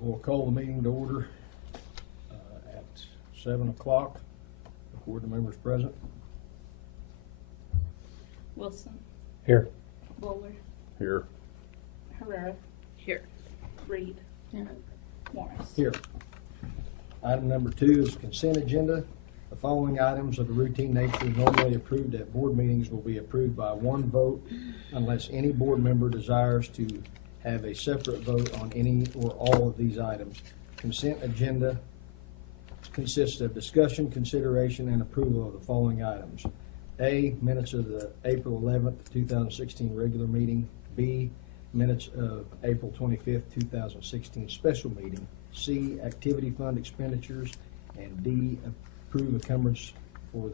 We'll call the meeting to order at 7 o'clock. Record the members present. Wilson. Here. Bowler. Here. Herrera. Here. Reed. Here. Morris. Here. Item number 2 is consent agenda. The following items of the routine nature normally approved at board meetings will be approved by one vote unless any board member desires to have a separate vote on any or all of these items. Consent agenda consists of discussion, consideration, and approval of the following items. A, minutes of the April 11th, 2016 regular meeting. B, minutes of April 25th, 2016 special meeting. C, activity fund expenditures. And D, approve encumbrance for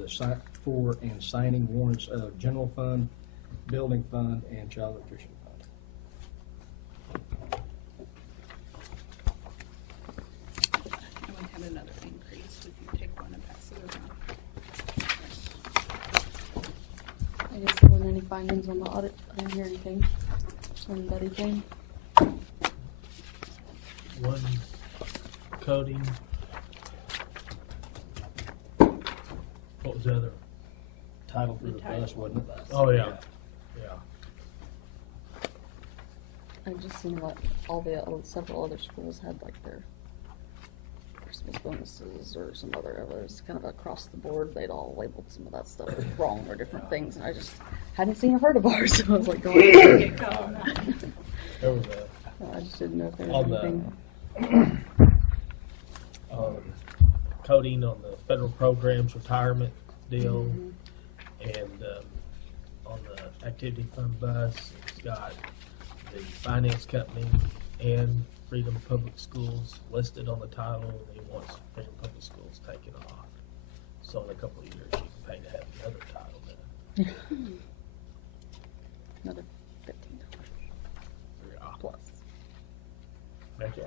and signing warrants of general fund, building fund, and child nutrition fund. And we had another increase. If you take one and pass it around. I guess there weren't any findings on the audit. I didn't hear anything when Betty came. One coding. What was the other? Title for The the title bus, wasn't it? for the bus. Oh, yeah. Yeah. I just seen like all the several other schools had like their Christmas bonuses or some others kind of across the board. They'd all labeled some of that stuff wrong or different things, and I just hadn't seen or heard of ours. So I was like, going. Get caught on that. There was I just didn't know if there was On the- anything. coding on the federal programs retirement deal, Mm-hmm. and on the activity fund bus, it's got the finance company and Freedom Public Schools listed on the title, and he wants Freedom Public Schools taken off. So in a couple of years, you can pay to have the other title then. Another $15 Yeah. plus. Heck yeah.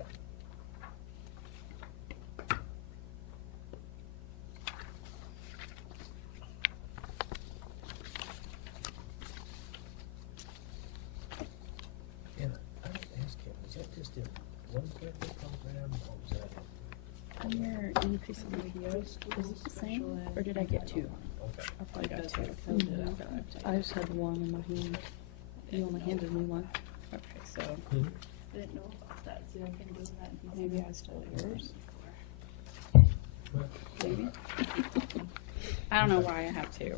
And I didn't ask him, was that just in one federal program, or was that On your increase in radios, is it the same, or did I get two? okay? I probably got Because two. I coded it after I just had one in my hand. You only handed me one. Okay, so Hmm? I didn't know about that. See, I can do that. Maybe I stole yours. Maybe. I don't know why I have two.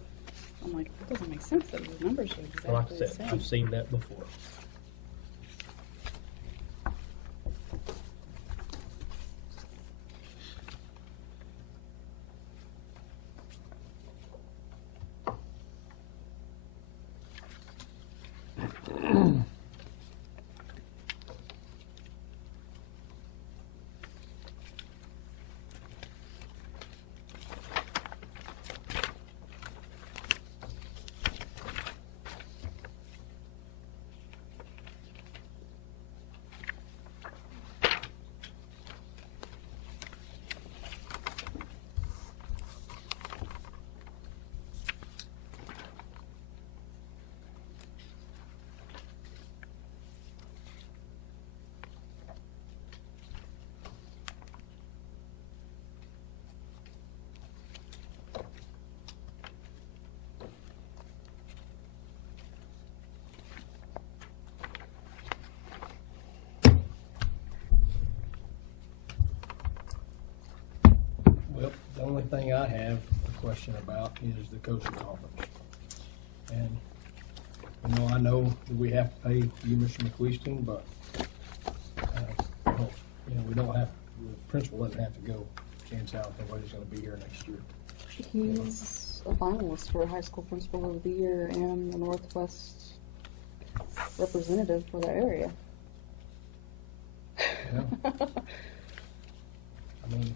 I'm like, that doesn't make sense that the numbers are Like I exactly the said, same. I've seen that before. Well, the only thing I have a question about is the coaching conference. And, I know that we have to pay you, Mr. McQuiston, but, we don't have, the principal doesn't have to go, seeing as how nobody's gonna be here next year. He's a finalist for High School Principal of the Year and the Northwest representative for the area. Yeah. I mean,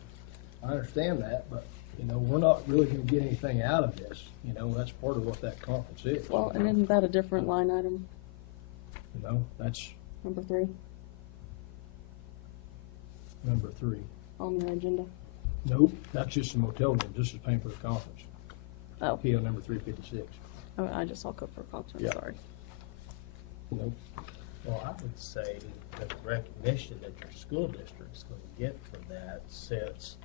I understand that, but, we're not really gonna get anything out of this. That's part of what that conference is. Well, and isn't that a different line item, That's number 3, number 3. on your agenda? Nope, that's just the motel room. This is paying for the conference. Oh, PO number 356. I just saw code for conference, Yeah. sorry. Nope. Well, I would say that the recognition that your school district's going to get for that, since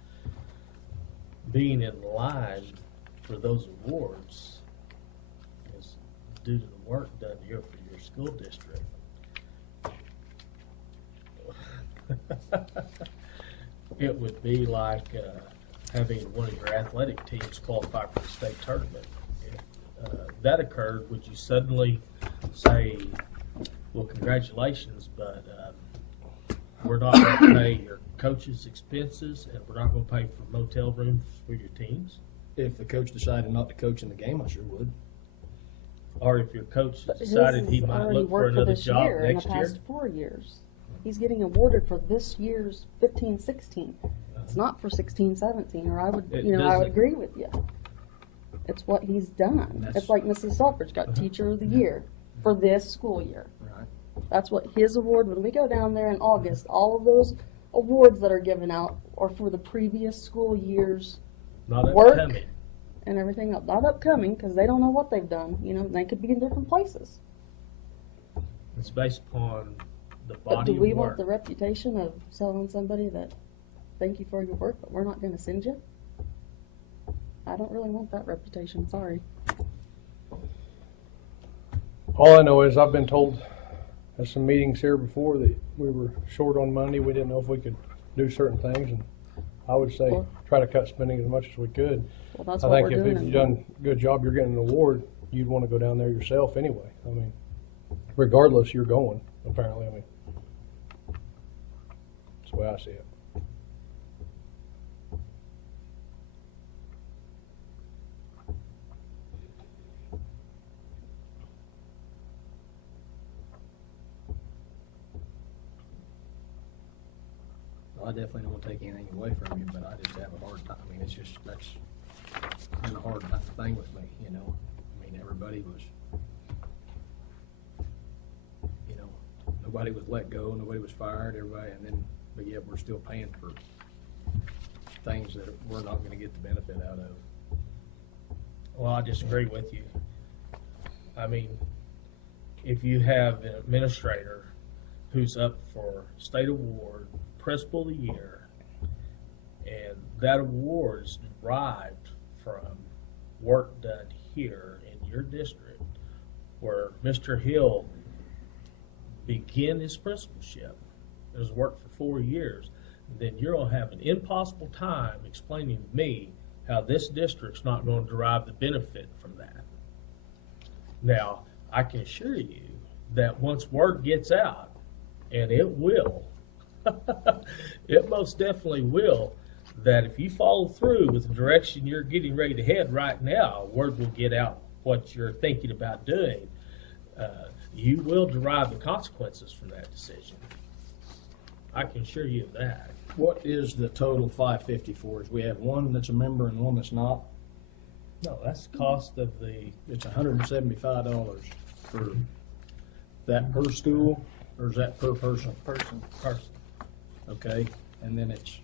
being in line for those awards is due to the work done here for your school district. It would be like having one of your athletic teams qualify for the state tournament. If that occurred, would you suddenly say, well, congratulations, but we're not going to pay your coach's expenses, and we're not going to pay for motel rooms for your teams? If the coach decided not to coach in the game, I sure would. Or if your coach But his decided he has might already look for worked another this job year in next the year? past 4 years. He's getting awarded for this year's 15-16. It's not for 16-17, or I would, It I would doesn't- agree with you. It's what he's done. That's- It's like Mrs. Selfridge got Teacher of the Year for this school year. Right. That's what his award, when we go down there in August, all of those awards that are given out are for the previous school year's Not work. upcoming. and everything else. Not upcoming, because they don't know what they've done. They could be in different places. It's based upon the But body do we of want work. the reputation of telling somebody that, thank you for your work, but we're not going to send you? I don't really want that reputation, sorry. All I know is I've been told at some meetings here before that we were short on money. We didn't know if we could do certain things, and I would say Well- try to cut spending as much as we could. Well, that's I what think we're if doing. you've done a good job, you're getting an award, you'd want to go down there yourself anyway. I mean, regardless, you're going, apparently. I mean, that's the way I see it. I definitely don't want to take anything away from you, but I just have a hard time. I mean, that's been a hard thing with me, I mean, everybody was, nobody was let go, nobody was fired, but yet we're still paying for things that we're not going to get the benefit out of. Well, I disagree with you. I mean, if you have an administrator who's up for state award, principal of the year, and that award is derived from work done here in your district, where Mr. Hill began his principalship, has worked for 4 years, then you're going to have an impossible time explaining to me how this district's not going to derive the benefit from that. Now, I can assure you that once word gets out, and it will, it most definitely will, that if you follow through with the direction you're getting ready to head right now, word will get out what you're thinking about doing. You will derive the consequences from that decision. I can assure you of that. What is the total 554? We have one that's a member and one that's not. No, that's the cost of the, It's $175 for that per school, or is that per person? person. Okay, and then it's,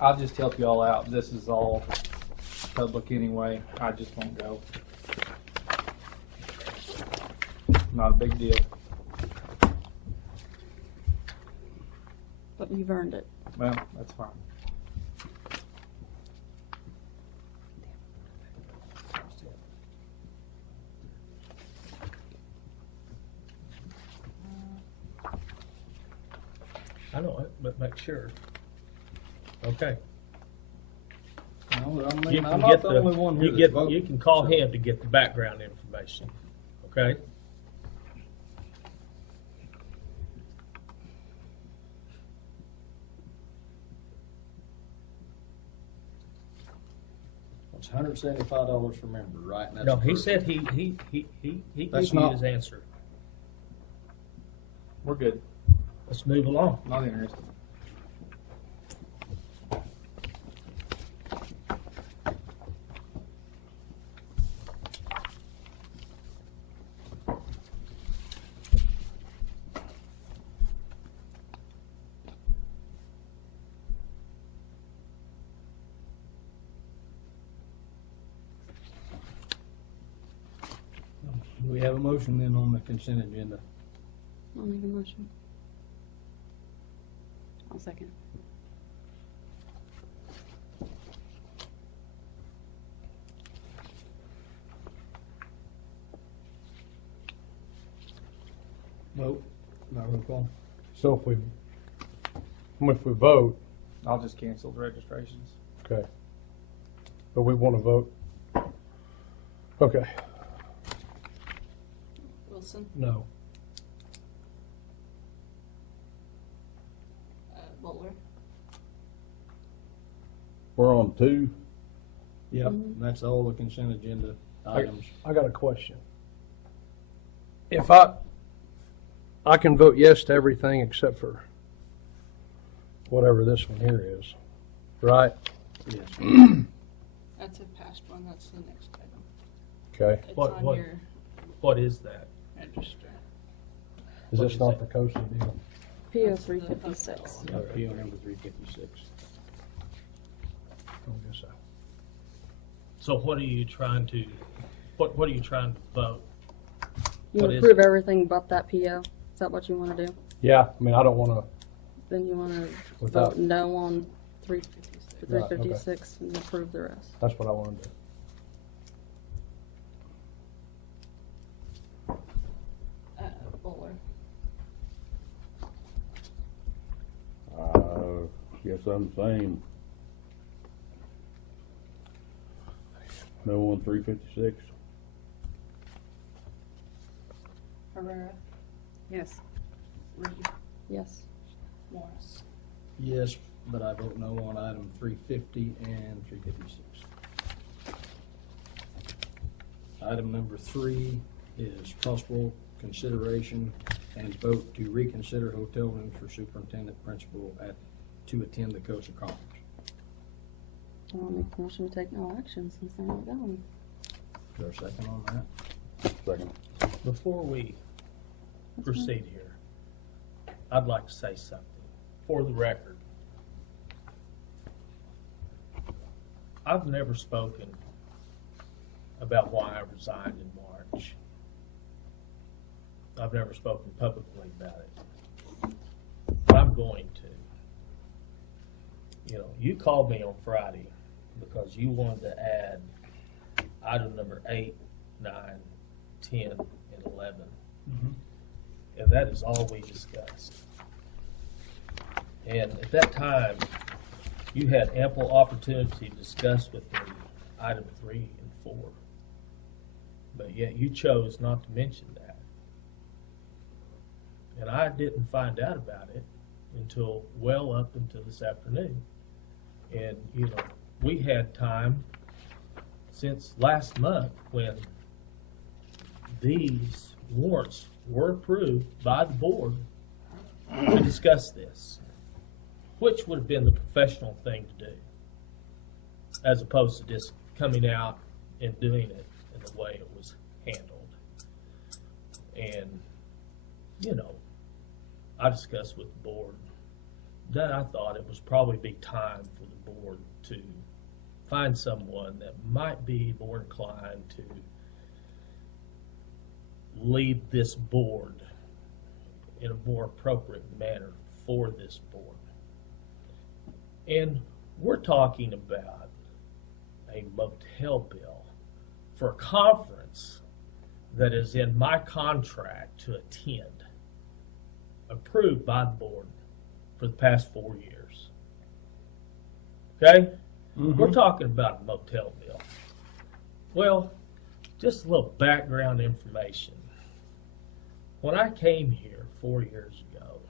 I'll just help you all out. This is all public anyway. I just won't go. Not a big deal. But you've earned it. Well, that's fine. I know it, but make sure. Okay. well, I You mean, can I'm get not the only one here that's voting. you can call so- him to get the background information. Okay? It's $175 per member, right? And that's No, he per- said he gave That's you not- his answer. We're good. Let's move along. Not interested. We have a motion then on the consent agenda. I'll make a motion. I'll second. Vote, not roll call. So if we vote, I'll just cancel the registrations. okay. But we want to vote? Okay, Wilson, No. Butler. We're on 2. Yep, that's all the consent agenda items. I got a question. If I can vote yes to everything except for whatever this one here is, right? Yes. That's a past one, that's the next item. Okay. It's What- on what- your What is that? register. Is What this is not it? the COSA deal? PO 356. Yeah, PO number 356. I guess so. So what are you trying to, what are you trying to vote? You What want to is approve it? everything but that PO? Is that what you want to do? Yeah, I mean, I don't want to, Then you want to Without- vote no on Right, 356 and approve the rest. that's what I want to do. Butler. Guess I'm the same. No on 356. Herrera. Yes. Reed. Yes. Morris. Yes, but I vote no on item 350 and 356. Item number 3 is possible consideration and vote to reconsider hotel rooms for superintendent principal to attend the COSA conference. I'll make a motion to take no action since they're not going. Is there a second on that? Second. Before we That's proceed here, I'd like to say something for the record. I've never spoken about why I resigned in March. I've never spoken publicly about it. But I'm going to. You know, you called me on Friday because you wanted to add item number 8, 9, 10, and 11. And that is all we discussed. And at that time, you had ample opportunity to discuss with me item 3 and 4. But yet you chose not to mention that. And I didn't find out about it until well up until this afternoon. And, you know, we had time since last month when these warrants were approved by the board to discuss this, which would have been the professional thing to do, as opposed to just coming out and doing it in the way it was handled. And, you know, I discussed with the board that I thought it was probably be time for the board to find someone that might be more inclined to lead this board in a more appropriate manner for this board. And we're talking about a motel bill for a conference that is in my contract to attend, approved by the board for the past 4 years. Okay? We're talking about a motel bill. Well, just a little background information. When I came here 4 years ago,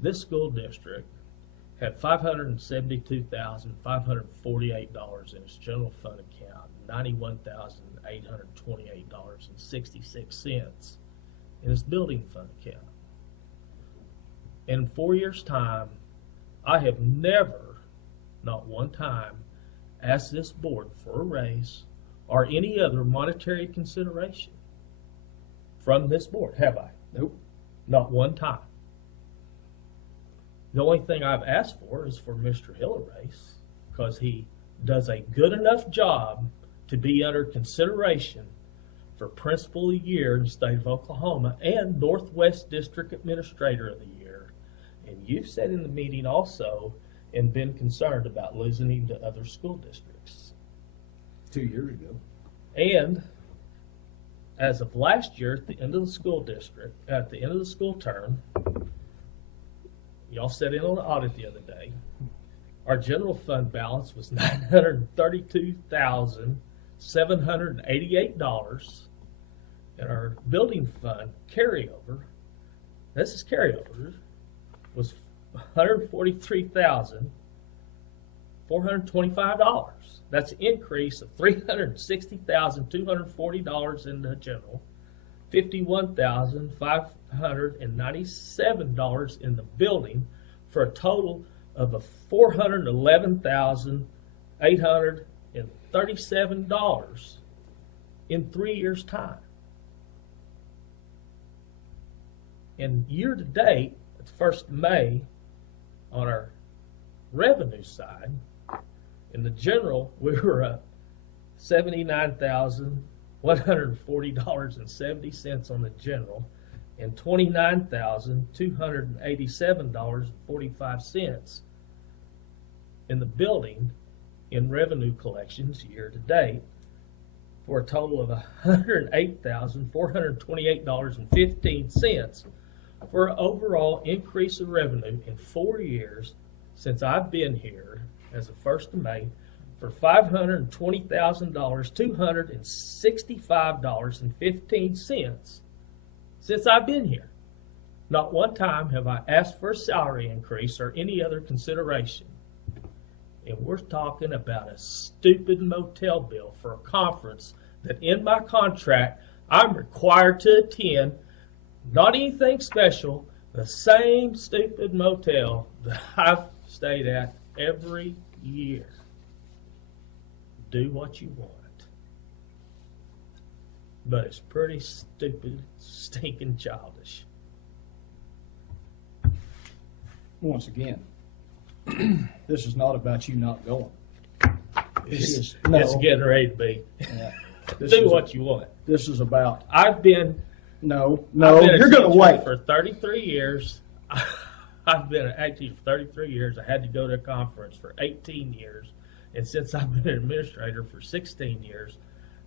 this school district had $572,548 in its general fund account, $91,828.66 in its building fund account. In 4 years' time, I have never, not one time, asked this board for a raise or any other monetary consideration from this board, have I? Nope. Not one time. The only thing I've asked for is for Mr. Hill a raise, because he does a good enough job to be under consideration for Principal of the Year in the state of Oklahoma and Northwest District Administrator of the Year. And you've said in the meeting also and been concerned about losing him to other school districts. 2 years ago. And as of last year, at the end of the school term, y'all sat in on the audit the other day. Our general fund balance was $932,788, and our building fund carryover, this is carryover, was $143,425. That's an increase of $360,240 in the general, $51,597 in the building, for a total of $411,837 in 3 years' time. And year to date, at the 1st of May, on our revenue side, in the general, we were up $79,140.70 on the general, and $29,287.45 in the building in revenue collections year to date, for a total of $108,428.15, for an overall increase of revenue in 4 years since I've been here as of 1st of May, for $520,265.15 since I've been here. Not one time have I asked for a salary increase or any other consideration. And we're talking about a stupid motel bill for a conference that in my contract I'm required to attend, not anything special, the same stupid motel that I've stayed at every year. Do what you want. But it's pretty stupid, stinking childish. Once again, this is not about you not going. It's No. getting ready to be. Yeah. This Do is- what you want. This is about, I've been no, I've been a you're gonna teacher wait. for 33 years. I've been an active for 33 years. I had to go to a conference for 18 years. And since I've been an administrator for 16 years,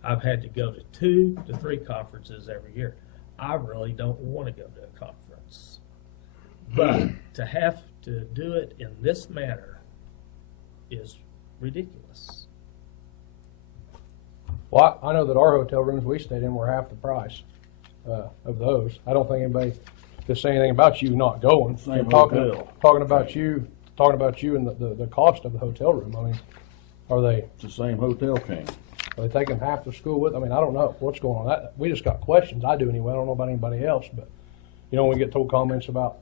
I've had to go to 2 to 3 conferences every year. I really don't want to go to a conference. But to have to do it in this manner is ridiculous. Well, I know that our hotel rooms we stayed in were half the price of those. I don't think anybody to say anything about you not going. Same talking hotel. about you and the cost of the hotel room. I mean, are they It's the same hotel chain. taking half the school with? I mean, I don't know what's going on. We just got questions. I do anyway. I don't know about anybody else, but we get told comments about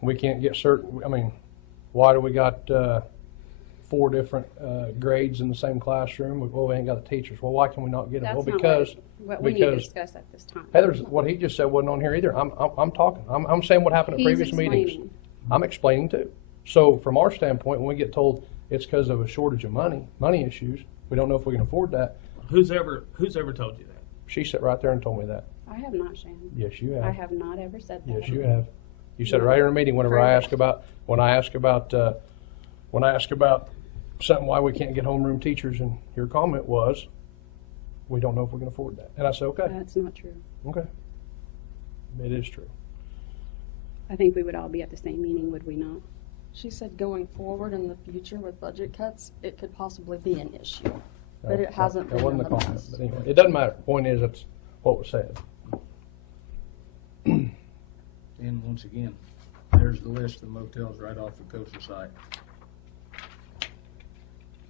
we can't get certain. I mean, why do we got 4 different grades in the same classroom? Well, we ain't got the teachers. Well, why can we not get them? That's Well, not because what we need to because discuss at this time. Heather's what he just said wasn't on here either. I'm talking. I'm saying what happened at He's previous meetings. explaining. I'm explaining too. So from our standpoint, when we get told it's because of a shortage of money issues, we don't know if we can afford that. Who's ever told you that? She sat right there and told me that. I have not, Shannon. Yes, you have. I have not ever said that. Yes, you have. You said it right in a meeting whenever I ask about something why we can't get homeroom teachers, and your comment was, we don't know if we can afford that. And I said, okay, That's not true. okay. It is true. I think we would all be at the same meeting, would we not? She said going forward in the future with budget cuts, it could possibly be an issue. But it hasn't That been wasn't in the the comment, past. but anyway, it doesn't matter. Point is, it's what was said. And once again, there's the list of motels right off the coastal site.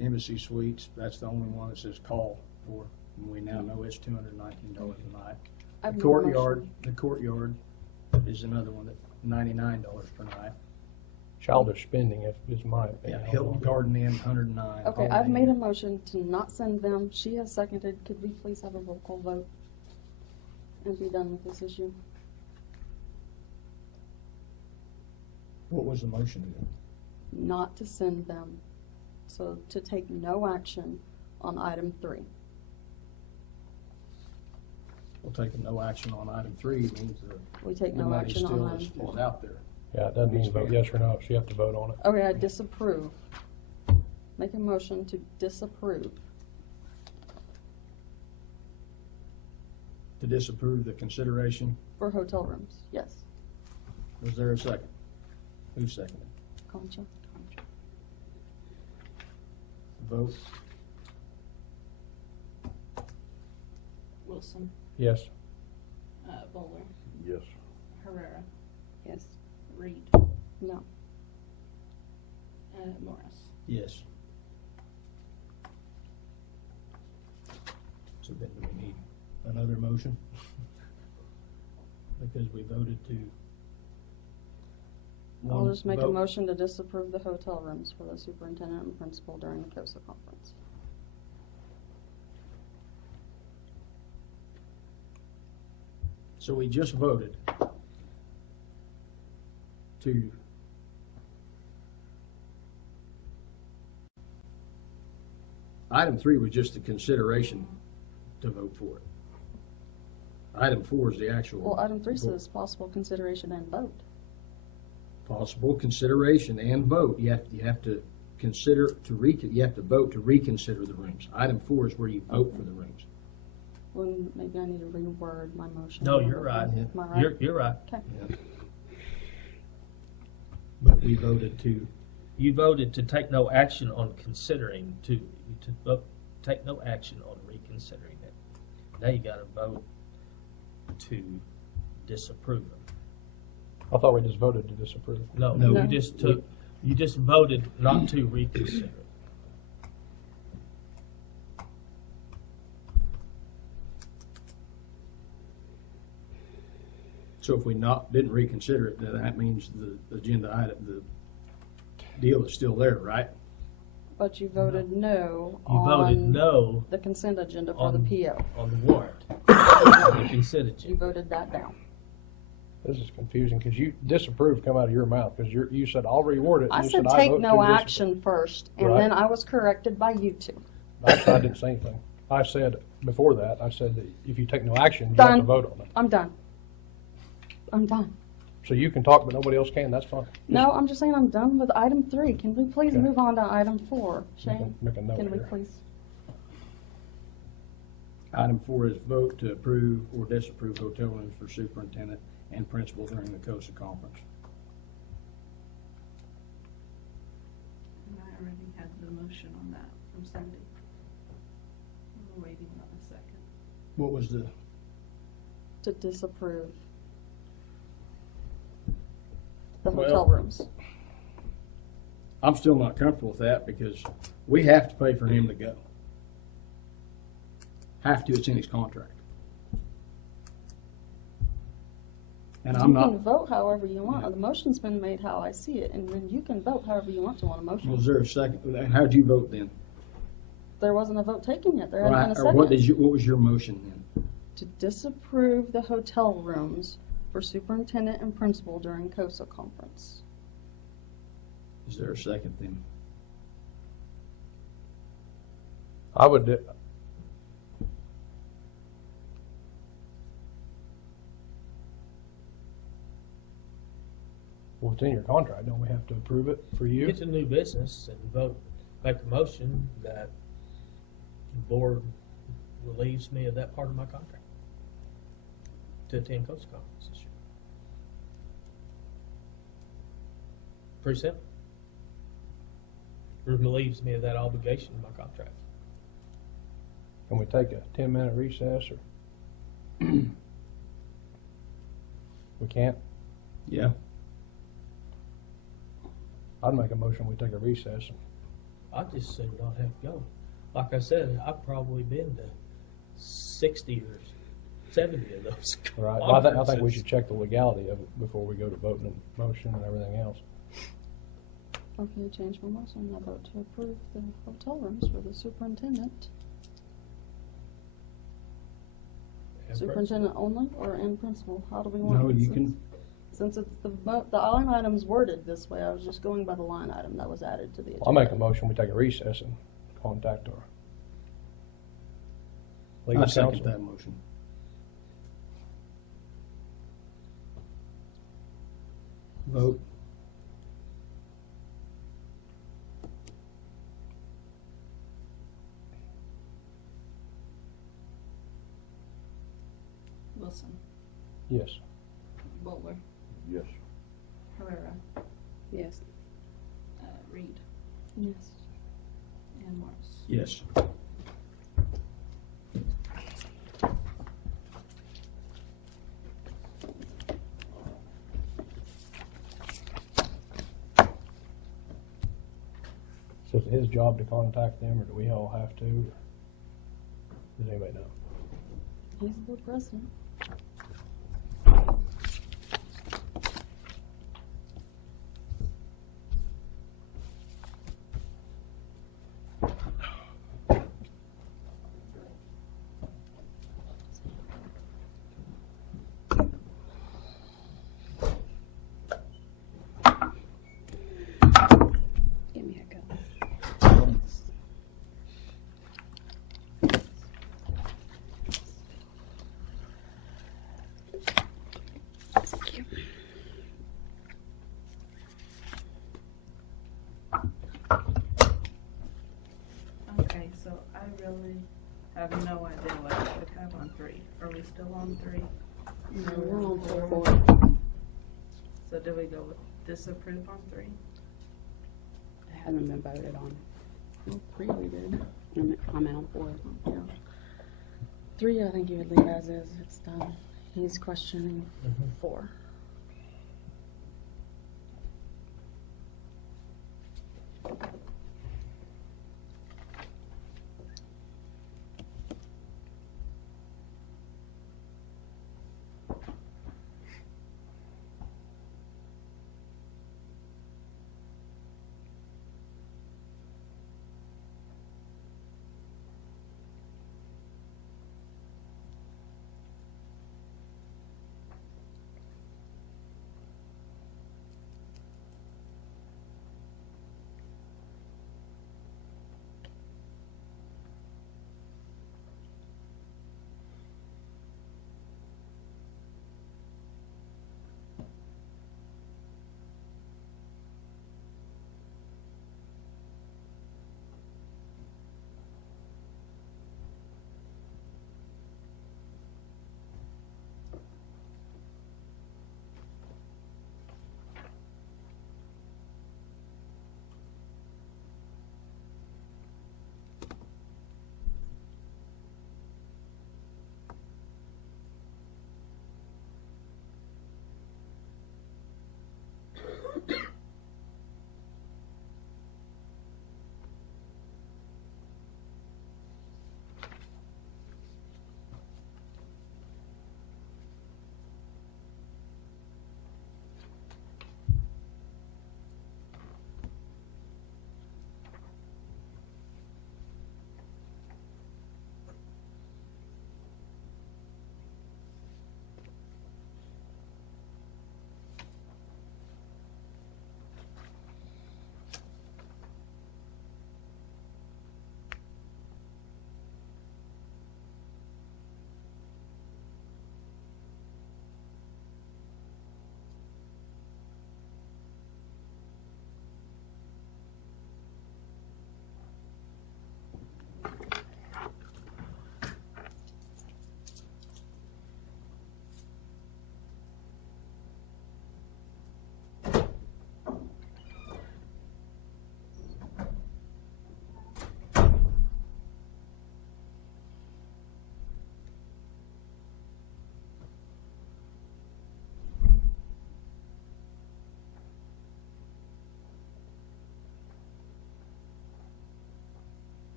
Embassy Suites, that's the only one that says call for, and we now know it's $219 a night. I've The made a courtyard is another one that $99 per night. Childish spending is my Yeah, opinion. Hilton Garden Inn, $109. Okay, Holiday I've made a Inn. motion to not send them. She has seconded. Could we please have a roll call vote and be done with this issue? What was the motion again? Not to send them. So to take no action on item 3. We'll take a no action on item 3, means We take the no money action still on is item 4. out there. Yeah, it doesn't mean vote yes or no, so you have to vote on it. Okay, I disapprove. Make a motion to disapprove. To disapprove the consideration, For hotel rooms, yes. was there a second? Who seconded? Concha? Vote? Wilson, Yes. Bowler, Yes. Herrera, Yes. Reed, No. Morris. Yes. So then do we need another motion? Because we voted to. I'll one just make a vote. motion to disapprove the hotel rooms for the superintendent and principal during the COSA conference. So we just voted to item 3 was just a consideration to vote for it. Item 4 is the actual. Well, item 3 vote. says possible consideration and vote. Possible consideration and vote. You have to consider you have to vote to reconsider the rooms. Item 4 is where you vote for the rooms. Well, maybe I need to reword my motion. No, you're right. Am I right? You're right. Okay. Yeah. But we voted to, You voted to take no action on considering take no action on reconsidering it. Now you gotta vote to disapprove them. I thought we just voted to disapprove. No, No. you just voted not to reconsider it. so if we didn't reconsider it, then that means the agenda item, the deal is still there, right? But you voted no You voted on no the consent agenda for on the PO. on the warrant. The consent You agenda. voted that down. This is confusing, because you disapprove come out of your mouth, because you said I'll reword it. and I you said I take vote no to disapprove. action first, and Right. then I was corrected by you two. Actually, I didn't say anything. I said, before that, I said that if you take no action, you have to Done. vote on it. I'm done. I'm done. So you can talk, but nobody else can, that's fine. No, I'm just saying I'm done with item 3. Can we please Okay. move on to item 4? Make a- Shane, make a note can we here. please? Item 4 is vote to approve or disapprove hotel rooms for superintendent and principal during the COSA conference. And I already had the motion on that from Cindy. We're waiting on a second. What was the, To disapprove the Well- hotel rooms. I'm still not comfortable with that because we have to pay for him to go. Have to, it's in his contract. And I'm You not, can vote however you want. The motion's been made how I see it, and then you can vote however you want to on a motion. was there a second, and how'd you vote then? There wasn't a vote taken yet. There Or hasn't been a what second. what was your motion then? To disapprove the hotel rooms for superintendent and principal during COSA conference. Is there a second then? I would, do- well, it's in your contract, don't we have to approve it for you? Get to new business and vote, make a motion that the board relieves me of that part of my contract to attend COSA conference this year. Pretty simple. Relieves me of that obligation in my contract. Can we take a 10-minute recess, or? We can't? Yeah. I'd make a motion, we take a recess. I just soon not have to go. Like I said, I've probably been to 60 or 70 of those Right, well, I think we conferences. should check the legality of it before we go to voting and motion and everything else. Okay, change my motion. I vote to approve the hotel rooms for the superintendent. And Superintendent only or in principal? How do we want No, it? you can, Since it's the line item's worded this way, I was just going by the line item that was added to the agenda. I'll make a motion, we take a recess and contact our I legal second counsel. that motion. Vote. Wilson, Yes. Butler, Yes. Herrera, Yes. Reed, Yes. and Morris. Yes. So is it his job to contact them, or do we all have to? Or does anybody know? He's the president. Give me a go. Thank you. Okay, so I really have no idea what I should have on 3. Are we still on 3? No, we're on 4. So do we go with disapprove on 3? It hasn't been voted on. Well, 3 we did. I'm in on 4. Yeah. 3, I think you would leave as is. It's done. He's questioning 4.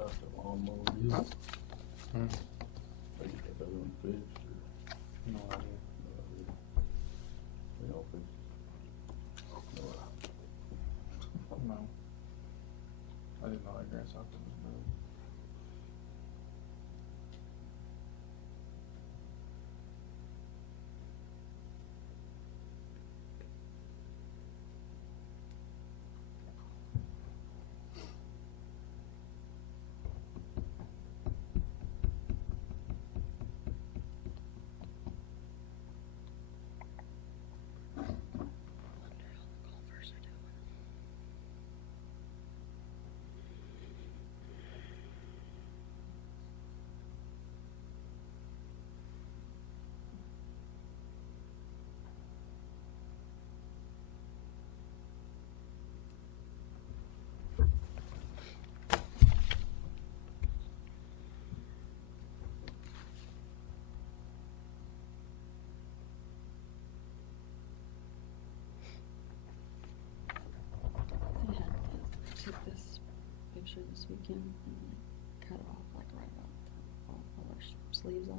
about the lawnmower deal? They get that one fixed or? No idea. They all fixed. No. I didn't know that grass option was moved. They had to take this picture this weekend and like cut it off like right about all our sleeves are.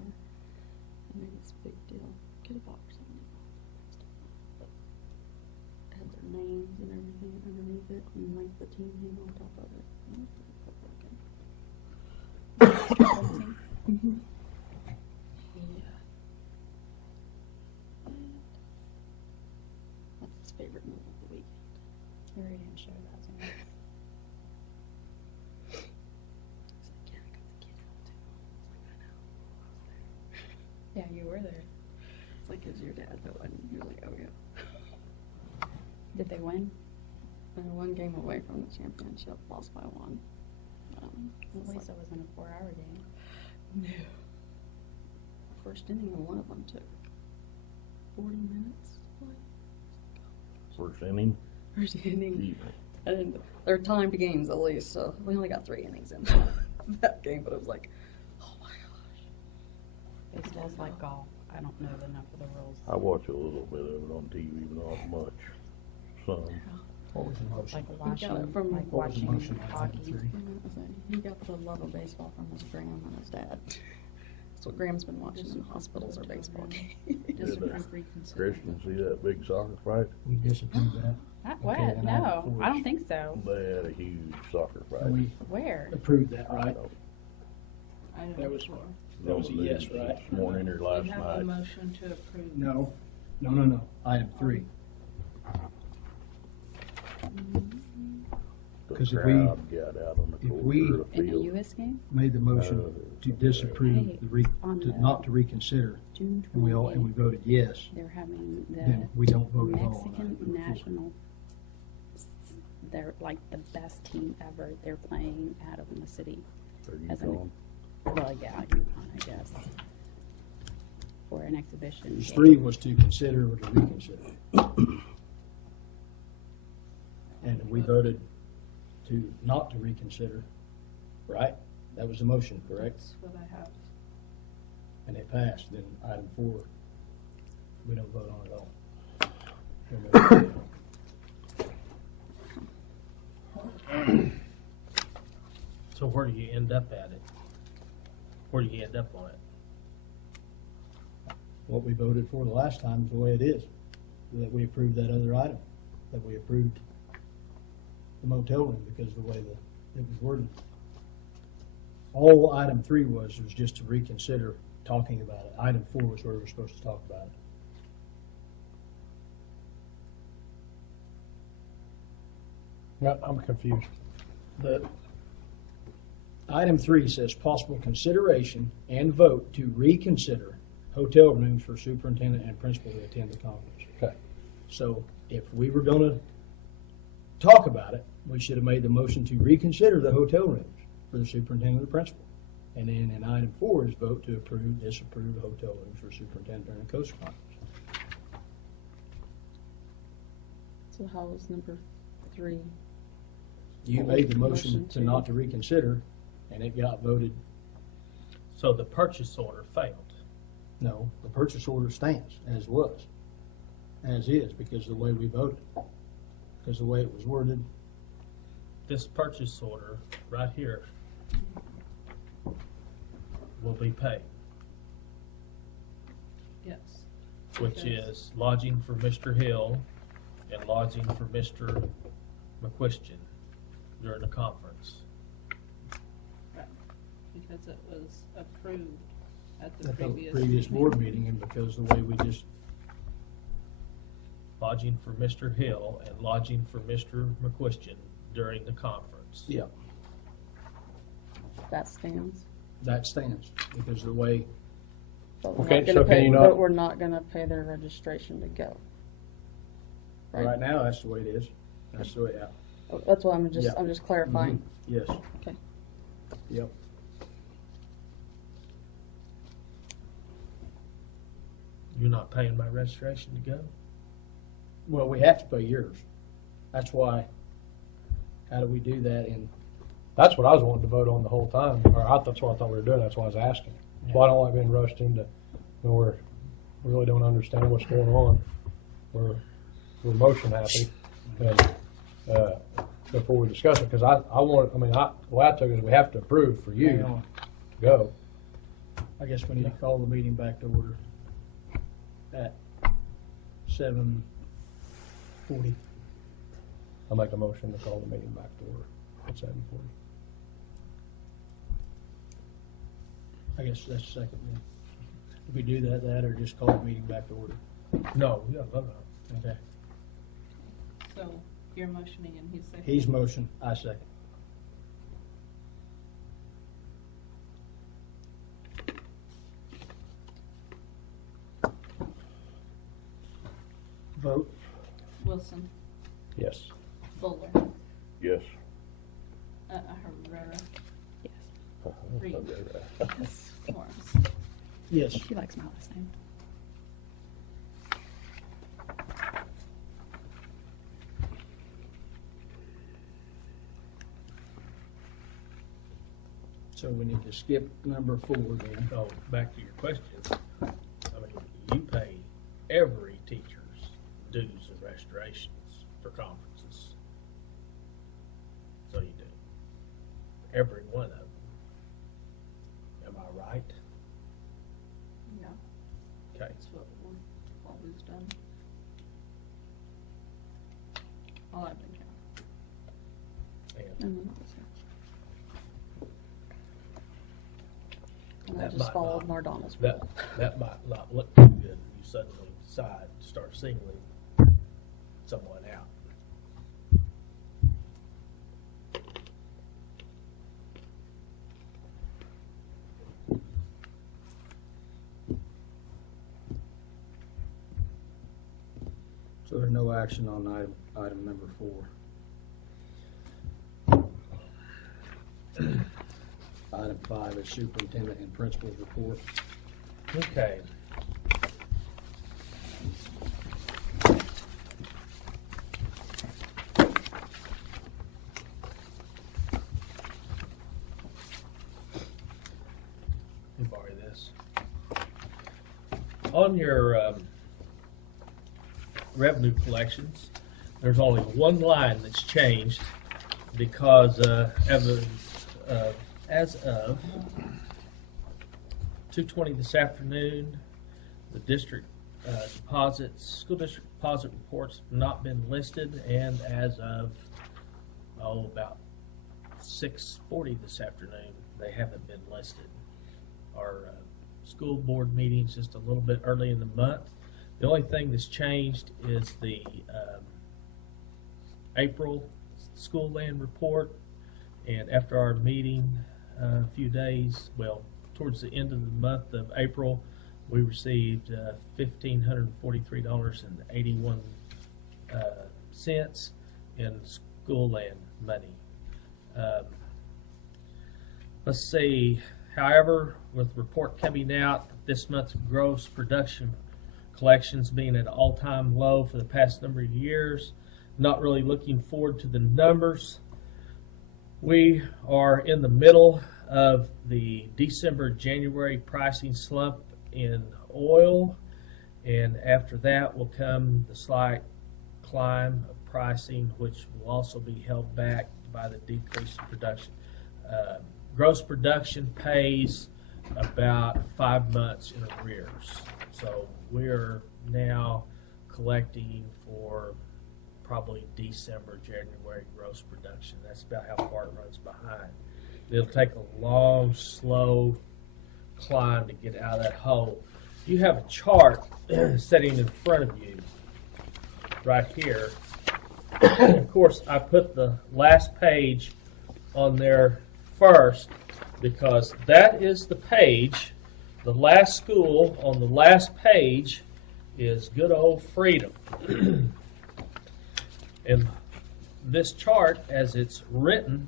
And made this big deal. Could have bought for $70. It had their names and everything underneath it and like the team name on top of it. And it was heartbroken. Mhm. Yeah. That's his favorite move of the weekend. Larry didn't show that to me. He's like, yeah, I got the kids out too. I was like, I know. I was there. Yeah, you were there. It's like, is your dad the one? You're like, oh yeah. Did they win? They're one game away from the championship, lost by one. At least it wasn't a 4-hour game. No. First inning, one of them took 40 minutes. First inning? First inning. Gee, And they're timed games at least, so we only got 3 innings in that game, but it was like, oh my gosh. Baseball's like golf. I don't know enough of the rules. I watch a little bit of it on TV, but not much. Some. What was the motion? Like got it watching, from- like What was the watching motion on hockey. item 3? He got the love of baseball from his gram and his dad. That's what Graham's been watching in hospitals or baseball games. Disapprove, reconsider. Christian, see that big soccer fight? We disapprove that. What? Okay, and item No, 4 I is- don't think so. They had a huge soccer fight. And we Where? approved that, right? Item That was- 4. That was a yes, right? This morning or last We have a night. motion to approve. No. Item 3. The 'Cause if we- crowd got out on the if court we- or the In the field. US game? Made the motion to disapprove, Hey, on the- not to reconsider, June and we 28th, voted yes, they're having then the we don't vote at all. on Mexican item 4. national. They're like the best team ever. They're playing out of the city. Are you as an- going? Well, yeah, UConn, I guess. For an exhibition. Page game. 3 was to consider or to reconsider. And we voted to not to reconsider, right? That was the motion, correct? That's what I have. And it passed, then item 4, we don't vote on at all. So where do you end up at it? Where do you end up on it? What we voted for the last time is the way it is, that we approved that other item, that we approved the motel room because of the way that it was worded. All item 3 was just to reconsider talking about it. Item 4 was where we were supposed to talk about it. No, I'm confused. The item 3 says possible consideration and vote to reconsider hotel rooms for superintendent and principal to attend the conference. Okay. So if we were gonna talk about it, we should have made the motion to reconsider the hotel rooms for the superintendent and the principal. And then in item 4 is vote to approve, disapprove the hotel rooms for superintendent during the coast conference. So how was number 3? You made the motion to not to reconsider, and it got voted, So the purchase order failed. no, the purchase order stands as was, as is, because of the way we voted, because of the way it was worded. This purchase order right here will be paid, Yes. which Because- is lodging for Mr. Hill and lodging for Mr. McQuistion during the conference. Right. Because it was approved at the At the previous. previous board meeting, and because the way we just, Lodging for Mr. Hill and lodging for Mr. McQuistion during the conference. yeah, That stands. that stands, because the way, But we're Okay, not gonna so can pay, you not- but we're not gonna pay their registration to go. Right. right now, that's the way it is. That's the way, yeah. Oh, that's why I'm Yeah. just clarifying. Mhm. Yes. Okay. Yep. You're not paying my registration to go? Well, we have to pay yours. That's why, how do we do that in, That's what I was wanting to vote on the whole time, or that's what I thought we were doing, that's why I was asking. So I don't like being rushed into, we really don't understand what's going on. We're motion happy, and, before we discuss it, because the way I took it is we have to approve for you hang to on, go. I guess we need to call the meeting back to order at 7:40. I'll make a motion to call the meeting back to order at 7:40. I guess that's the second one. If we do that, or just call the meeting back to order? No, no. Okay. So you're motioning and he's seconding? He's motion, I second. Vote. Wilson, Yes. Fuller, Yes. Herrera, Yes. Reed, Yes. Morris. Yes. She likes my last name. So we need to skip number 4 then. So back to your question. I mean, you pay every teacher's dues and restorations for conferences. So you do. Every one of them. Am I right? No, Okay. that's what we've always done. All I've been counting. And And then it was her. And I That just might followed not- Mardonna's rule. that might not look too good. You suddenly decide to start singling someone out. So there's no action on item number 4. Item 5 is superintendent and principal's report. Okay. Let me borrow this. On your revenue collections, there's only one line that's changed because as of 2:20 this afternoon, the district school district deposit reports have not been listed, and as of about 6:40 this afternoon, they haven't been listed. Our school board meeting's just a little bit early in the month. The only thing that's changed is the April school land report, and after our meeting a few days, well, towards the end of the month of April, we received $1,543.81 in school land money. Let's see. However, with the report coming out, this month's gross production collections being at an all-time low for the past number of years, not really looking forward to the numbers. We are in the middle of the December-January pricing slump in oil, and after that will come the slight climb of pricing, which will also be held back by the decrease in production. gross production pays about 5 months in arrears. So we're now collecting for probably December, January gross production. That's about how far it runs behind. It'll take a long, slow climb to get out of that hole. You have a chart sitting in front of you right here. Of course, I put the last page on there first because that is the page. The last school on the last page is good old Freedom. And this chart, as it's written,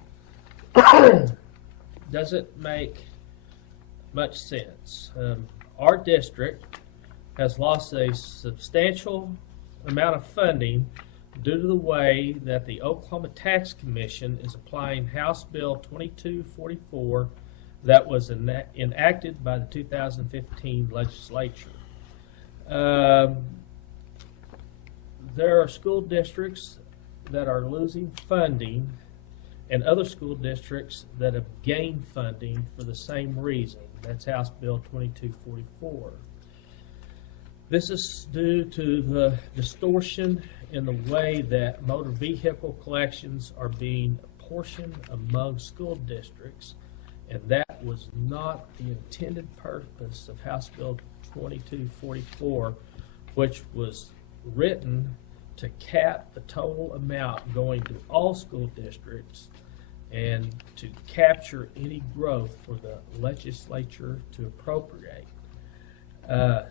doesn't make much sense. Our district has lost a substantial amount of funding due to the way that the Oklahoma Tax Commission is applying House Bill 2244 that was enacted by the 2015 legislature. There are school districts that are losing funding and other school districts that have gained funding for the same reason. That's House Bill 2244. This is due to the distortion in the way that motor vehicle collections are being apportioned among school districts, and that was not the intended purpose of House Bill 2244, which was written to cap the total amount going to all school districts and to capture any growth for the legislature to appropriate.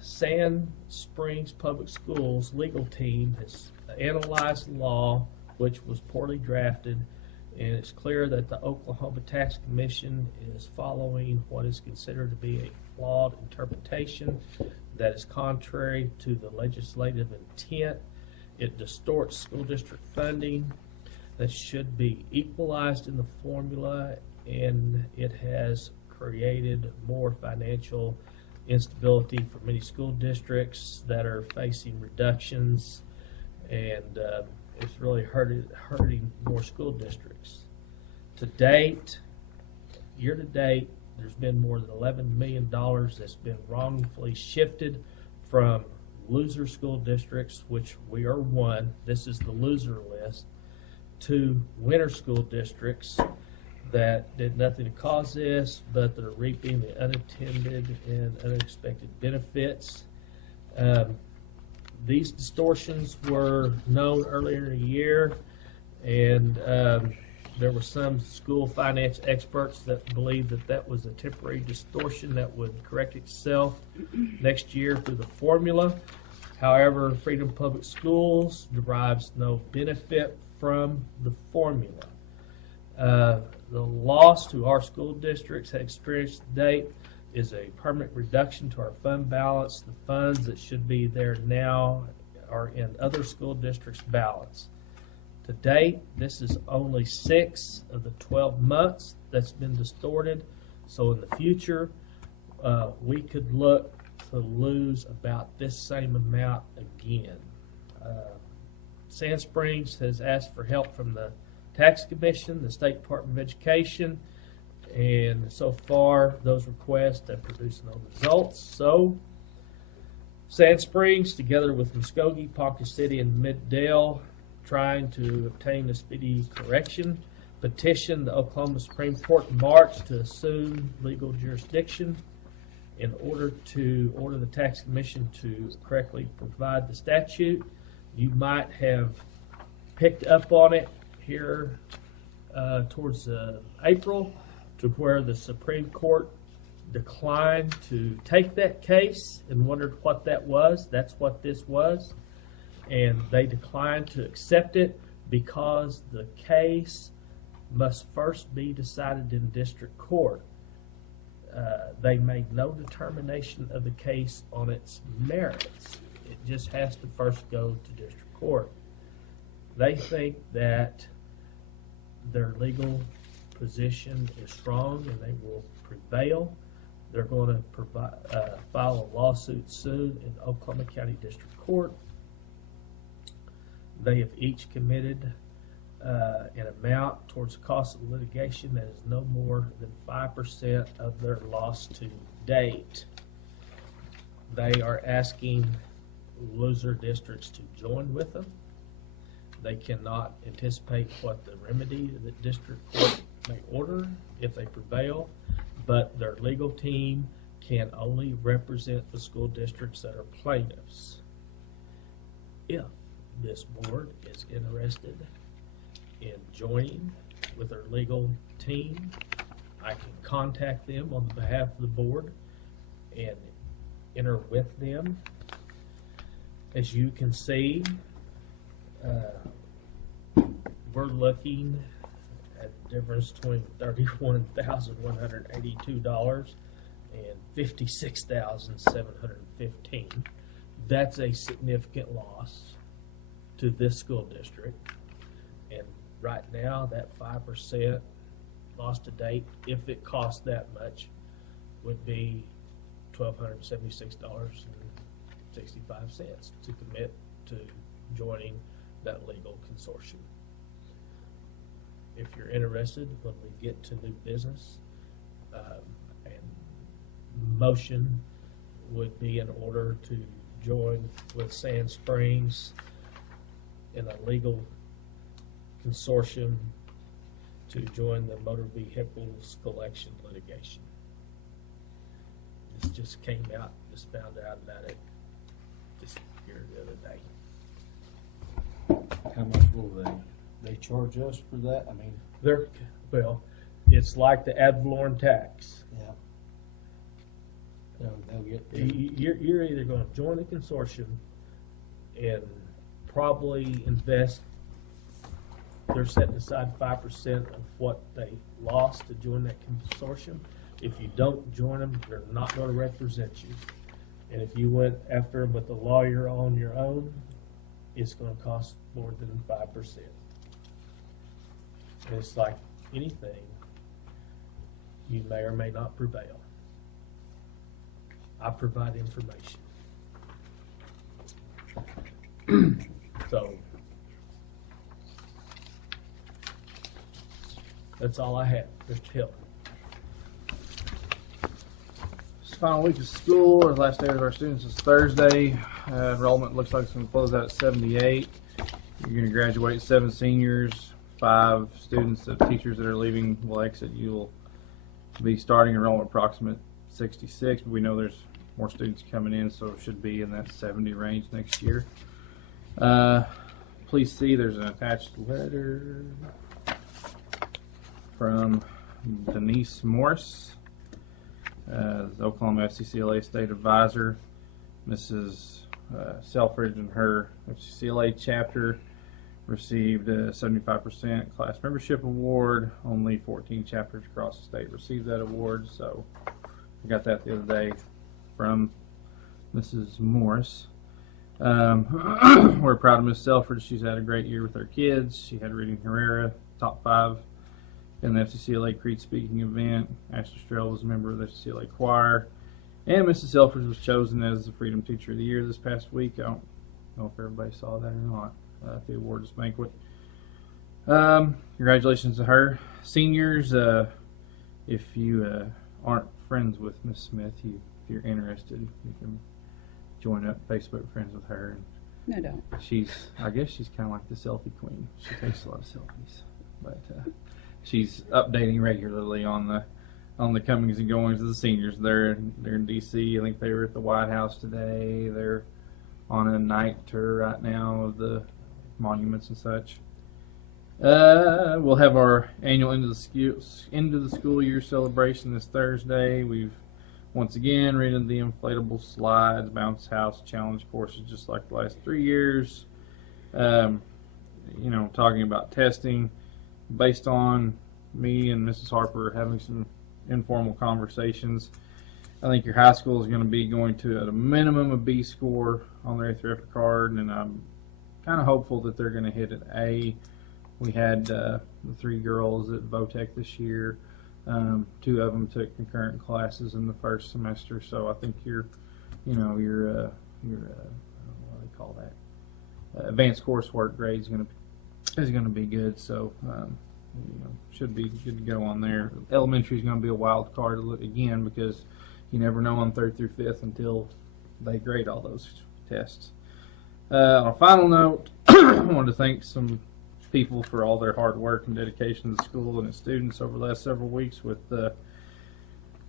Sand Springs Public Schools legal team has analyzed the law, which was poorly drafted, and it's clear that the Oklahoma Tax Commission is following what is considered to be a flawed interpretation that is contrary to the legislative intent. It distorts school district funding that should be equalized in the formula, and it has created more financial instability for many school districts that are facing reductions, and it's really hurting more school districts. To date, year to date, there's been more than $11 million that's been wrongfully shifted from loser school districts, which we are one, this is the loser list, to winner school districts that did nothing to cause this, but they're reaping the unintended and unexpected benefits. These distortions were known earlier in the year, and there were some school finance experts that believed that that was a temporary distortion that would correct itself next year through the formula. However, Freedom Public Schools derives no benefit from the formula. The loss to our school districts have experienced to date is a permanent reduction to our fund balance. The funds that should be there now are in other school districts' balance. To date, this is only 6 of the 12 months that's been distorted. So in the future, we could look to lose about this same amount again. Sand Springs has asked for help from the Tax Commission, the State Department of Education, and so far those requests have produced no results. So Sand Springs, together with Muskogee, Ponca City, and Middale, trying to obtain a speedy correction, petitioned the Oklahoma Supreme Court in March to assume legal jurisdiction in order to order the Tax Commission to correctly provide the statute. You might have picked up on it here towards April, to where the Supreme Court declined to take that case and wondered what that was. That's what this was. And they declined to accept it because the case must first be decided in district court. They made no determination of the case on its merits. It just has to first go to district court. They think that their legal position is strong and they will prevail. They're going to file a lawsuit soon in Oklahoma County District Court. They have each committed an amount towards the cost of litigation that is no more than 5% of their loss to date. They are asking loser districts to join with them. They cannot anticipate what the remedy the district court may order if they prevail, but their legal team can only represent the school districts that are plaintiffs. If this board is interested in joining with their legal team, I can contact them on behalf of the board and enter with them. As you can see, we're looking at the difference between $31,182 and $56,715. That's a significant loss to this school district. And right now, that 5% loss to date, if it costs that much, would be $1,276.65 to commit to joining that legal consortium. If you're interested, when we get to new business, and motion would be in order to join with Sand Springs in a legal consortium to join the motor vehicles collection litigation. This just came out, just found out about it just here the other day. How much will they charge us for that? I mean, Well, it's like the ad valorem tax. yeah. They'll get. You're either going to join a consortium and probably invest. They're setting aside 5% of what they lost to join that consortium. If you don't join them, they're not going to represent you. And if you went after them with a lawyer on your own, it's going to cost more than 5%. And it's like anything, you may or may not prevail. I provide information. So that's all I have, Mr. Hill. It's final week of school. Our last day of our students is Thursday. Enrollment looks like it's going to close out at 78. You're going to graduate 7 seniors. 5 students, the teachers that are leaving will exit. You'll be starting enrollment approximate 66, but we know there's more students coming in, so it should be in that 70 range next year. Please see there's an attached letter from Denise Morris, the Oklahoma FCCLA State Advisor. Mrs. Selfridge and her FCCLA chapter received a 75% class membership award. Only 14 chapters across the state received that award, so I got that the other day from Mrs. Morris. We're proud of Miss Selfridge. She's had a great year with her kids. She had Reading Herrera, top 5 in the FCCLA Creed speaking event. Ashley Strell was a member of the FCCLA choir. And Mrs. Selfridge was chosen as the Freedom Teacher of the Year this past week. I don't know if everybody saw that or not at the awards banquet. Congratulations to her. Seniors, if you aren't friends with Miss Smith, if you're interested, you can join up Facebook friends with her. No, don't. I guess she's kind of like the selfie queen. She takes a lot of selfies, but she's updating regularly on the comings and goings of the seniors. They're in D.C. I think they were at the White House today. They're on a night tour right now of the monuments and such. We'll have our annual end of the school year celebration this Thursday. We've once again rented the inflatable slides, bounce house, challenge courses, just like the last 3 years. Talking about testing, based on me and Mrs. Harper having some informal conversations, I think your high school is going to be going to at a minimum a B score on their eighth record card, and I'm kind of hopeful that they're going to hit an A. We had the 3 girls at Votech this year. 2 of them took concurrent classes in the first semester, so I think your what do they call that? Advanced coursework grade is going to is going to be good. So, should be good to go on there. Elementary is going to be a wild card again because you never know on 3rd through 5th until they grade all those tests. On a final note, I wanted to thank some people for all their hard work and dedication to the school and its students over the last several weeks with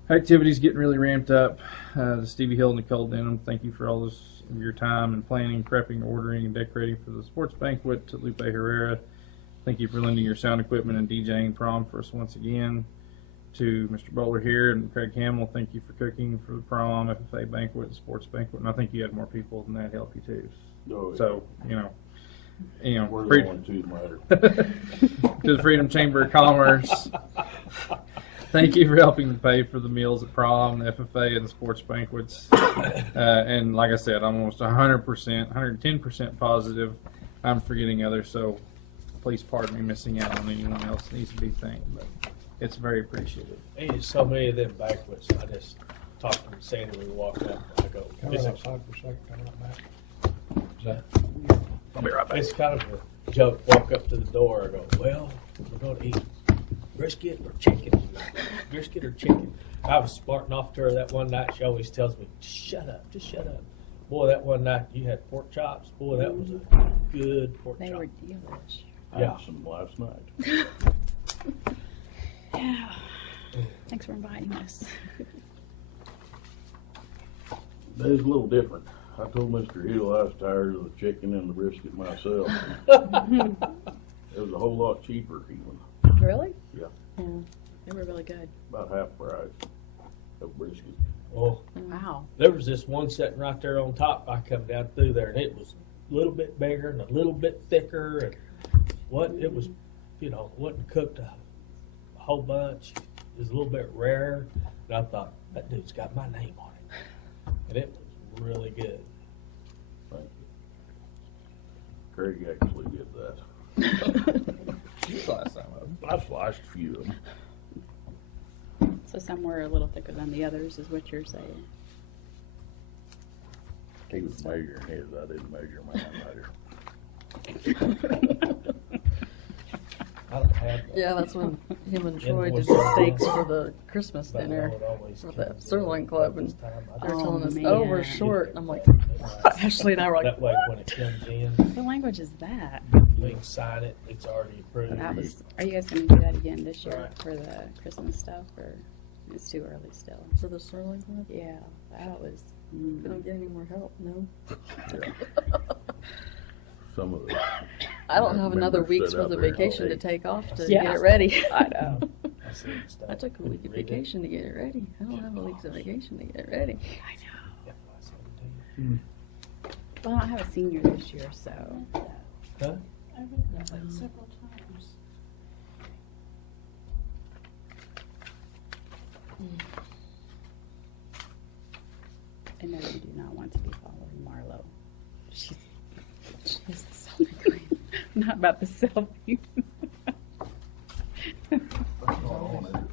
activities getting really ramped up. To Stevie Hill and Nicole Denham, thank you for all of your time and planning, prepping, ordering, and decorating for the sports banquet. To Lupe Herrera, thank you for lending your sound equipment and DJing prom for us once again. To Mr. Bowler here and Craig Hamill, thank you for cooking for the prom, FFA banquet, and sports banquet. And I think you had more people than that help you too. Oh, yeah. So, We're Freed- the only two that matter. to the Freedom Chamber of Commerce, thank you for helping to pay for the meals at prom, the FFA, and the sports banquets. And like I said, I'm almost 100%, 110% positive I'm forgetting others, so please pardon me missing out on anyone else that needs to be thanked, but it's very appreciated. There's so many of them banquets. I just talked to Sandy when we walked up. I go, Come it's, outside for a second, come right back. Is that? I'll be right back. it's kind of a joke. Walk up to the door. I go, well, we're going to eat brisket or chicken. Brisket or chicken. I was smarting off to her that one night. She always tells me, just shut up, just shut up. Boy, that one night you had pork chops. Boy, that was a good pork They chop. were delish. I Yeah. had some last night. Yeah. Thanks for inviting us. That is a little different. I told Mr. Hill I was tired of the chicken and the brisket myself. It was a whole lot cheaper even, Really? Yeah. Yeah. They were really good. about half price of brisket. Well, Wow. there was this one sitting right there on top. I come down through there, and it was a little bit bigger and a little bit thicker, and it was, wasn't cooked a whole bunch. It was a little bit rarer, and I thought that dude's got my name on it, and it was really good. Thank you. Craig actually did that. Last time I sliced a few of them. So some were a little thicker than the others, is what you're saying. He was measuring his, I didn't measure mine later. I don't have that. Yeah, that's when him and Troy did Invoice. the steaks for the Christmas But I dinner. know it always for comes the in Sirloin Club, this and time. They're Oh, telling us, man. oh, we're short. And I'm like, Ashley and I were like, That way, when it comes in, What language is that? we can sign it. It's already approved. That was. Are you guys going to do that again this year Right. for the Christmas stuff, or it's too early still? for the Sirloin Club? Yeah, that was. We don't get any more help, no. Some of the. I don't have another members week's stood worth out of there and vacation to ate. take off to Yeah. get it ready. I know. I see the stuff. I took a week of Read it. vacation to get it ready. I don't have a week's of vacation to get it ready. I know. Yeah, I sent it to you. Well, I have a senior this year, so Huh? I read that like several times. I know you do not want to be following Marlo. She's the selfie queen. Not about the selfie. What's going on there?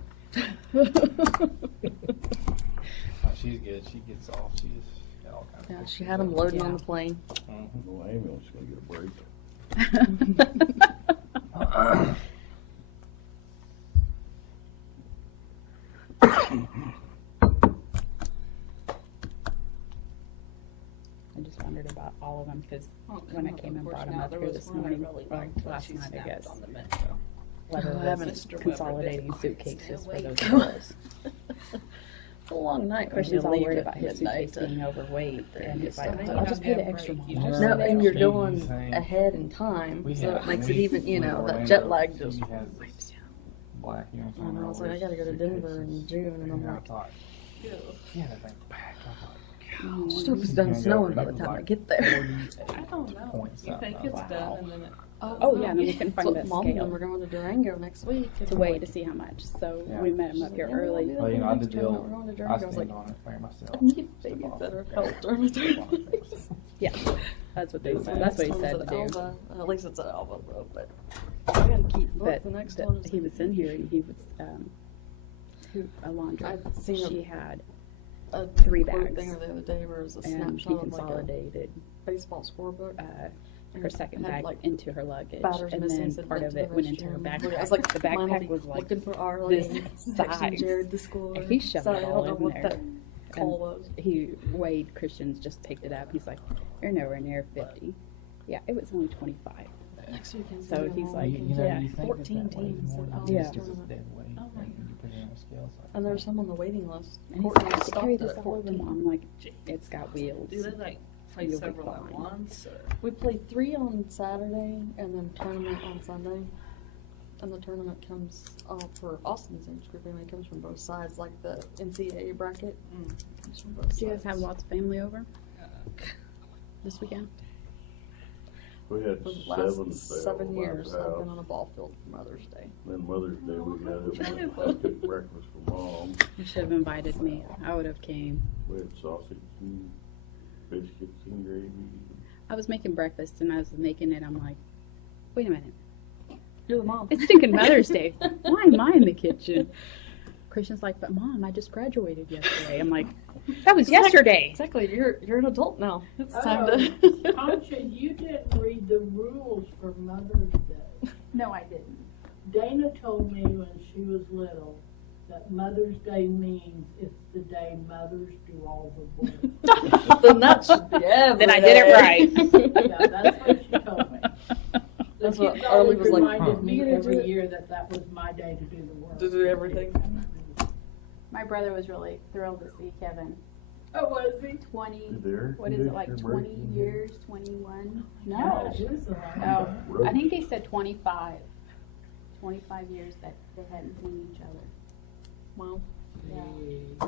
Oh, she's good. She gets off. She's got all kinds of Yeah, good she shit had them going. loading on Yeah. the plane. No ambulance gonna get a break. I just wondered about all of them because when I came and brought them up here this morning, or last night, I guess, Leather I haven't- was consolidating suitcases for those awake. girls. It's a long night. Of course, when you she's all leave worried at about his midnight suitcase to- being overweight, and it's like, Just I'll just pay the extra money. No, Yeah. and you're Stevie's going saying- ahead in time, so it makes it even, in that Orlando, jet lag just. Stevie has black uniform. And I was like, I gotta go to Denver in June, and I'm I like, thought, yeah, that thing packed. I thought, Oh, just hope it's done snowing by the time I get there. I don't know. Points You up. think I was it's like, done wow. and then it. Oh, yeah, and then we couldn't find So that Mom and scale them are going to Durango next week. and to I'm weigh like, to see how much. So Yeah. we met him up here early. Well, you know, I did the We're old, going to I Durango. I was stand like, on it by myself. I need babysitter help during the 3 weeks. Yeah, that's what they said. That's what he said to do. Alva. At least it's at Alva, though, but I gotta keep booked. But The next that one is he was in here and he was a laundry. I've seen She had a 3 quote bags. thing the other day where it was a And he snapshot of like a consolidated baseball scorebook. her second Had, bag like, into her luggage, batters and missing, then sent part that of to it the went into her restroom. backpack. I was like, the mine will backpack be was like looking for Arlie, this texting size. Jared to school. And he shoved Sorry, it I all don't know in what there. that call was. Wade Christians just picked it up. He's like, you're nowhere near 50. Yeah, it was only 25. Next weekend. So he's like, yeah, 14 teams. Yeah. It's dead weight. Like, when you put it on a scale, it's like- And there's some on the waiting list. and he's Courtney like, stopped carry it this at all over. 14. I'm like, it's got wheels. Do they like play You'll be several at fine. once or? We played 3 on Saturday and then tournament on Sunday. And the tournament comes for Austin's age group. Anyway, it comes from both sides, like the NCAA bracket. Comes from both Do you guys have sides. lots of family over this weekend? We had For the 7 last sales 7 at years, the I've house. been on a ball field for Mother's Day. Then Mother's Day, we had I cooked breakfast for Mom. You should have invited me. I would have came. We had sausage and biscuits and gravy. I was making breakfast and I was making it. I'm like, wait a minute. You're the mom. It's stinking Mother's Day. Why am I in the kitchen? Christian's like, but Mom, I just graduated yesterday. I'm like, that was yesterday. Exactly. You're an adult now. It's time Oh. to. Concha, you didn't read the rules for Mother's Day. No, I didn't. Dana told me when she was little that Mother's Day means it's the day mothers do all the work. Then that should be every Then I did it day. right. Yeah, that's what she told me. The That's what kids Arlie always was like, reminded me "You gonna do every it?" year that was my day to do the work. To do everything. My brother was really thrilled to see Kevin. Oh, was he? 20, There. what is it, like 20 years, 21? No. Gosh, it was a long Oh, I think they said 25. 25 years that they hadn't seen each other. Wow. Yeah.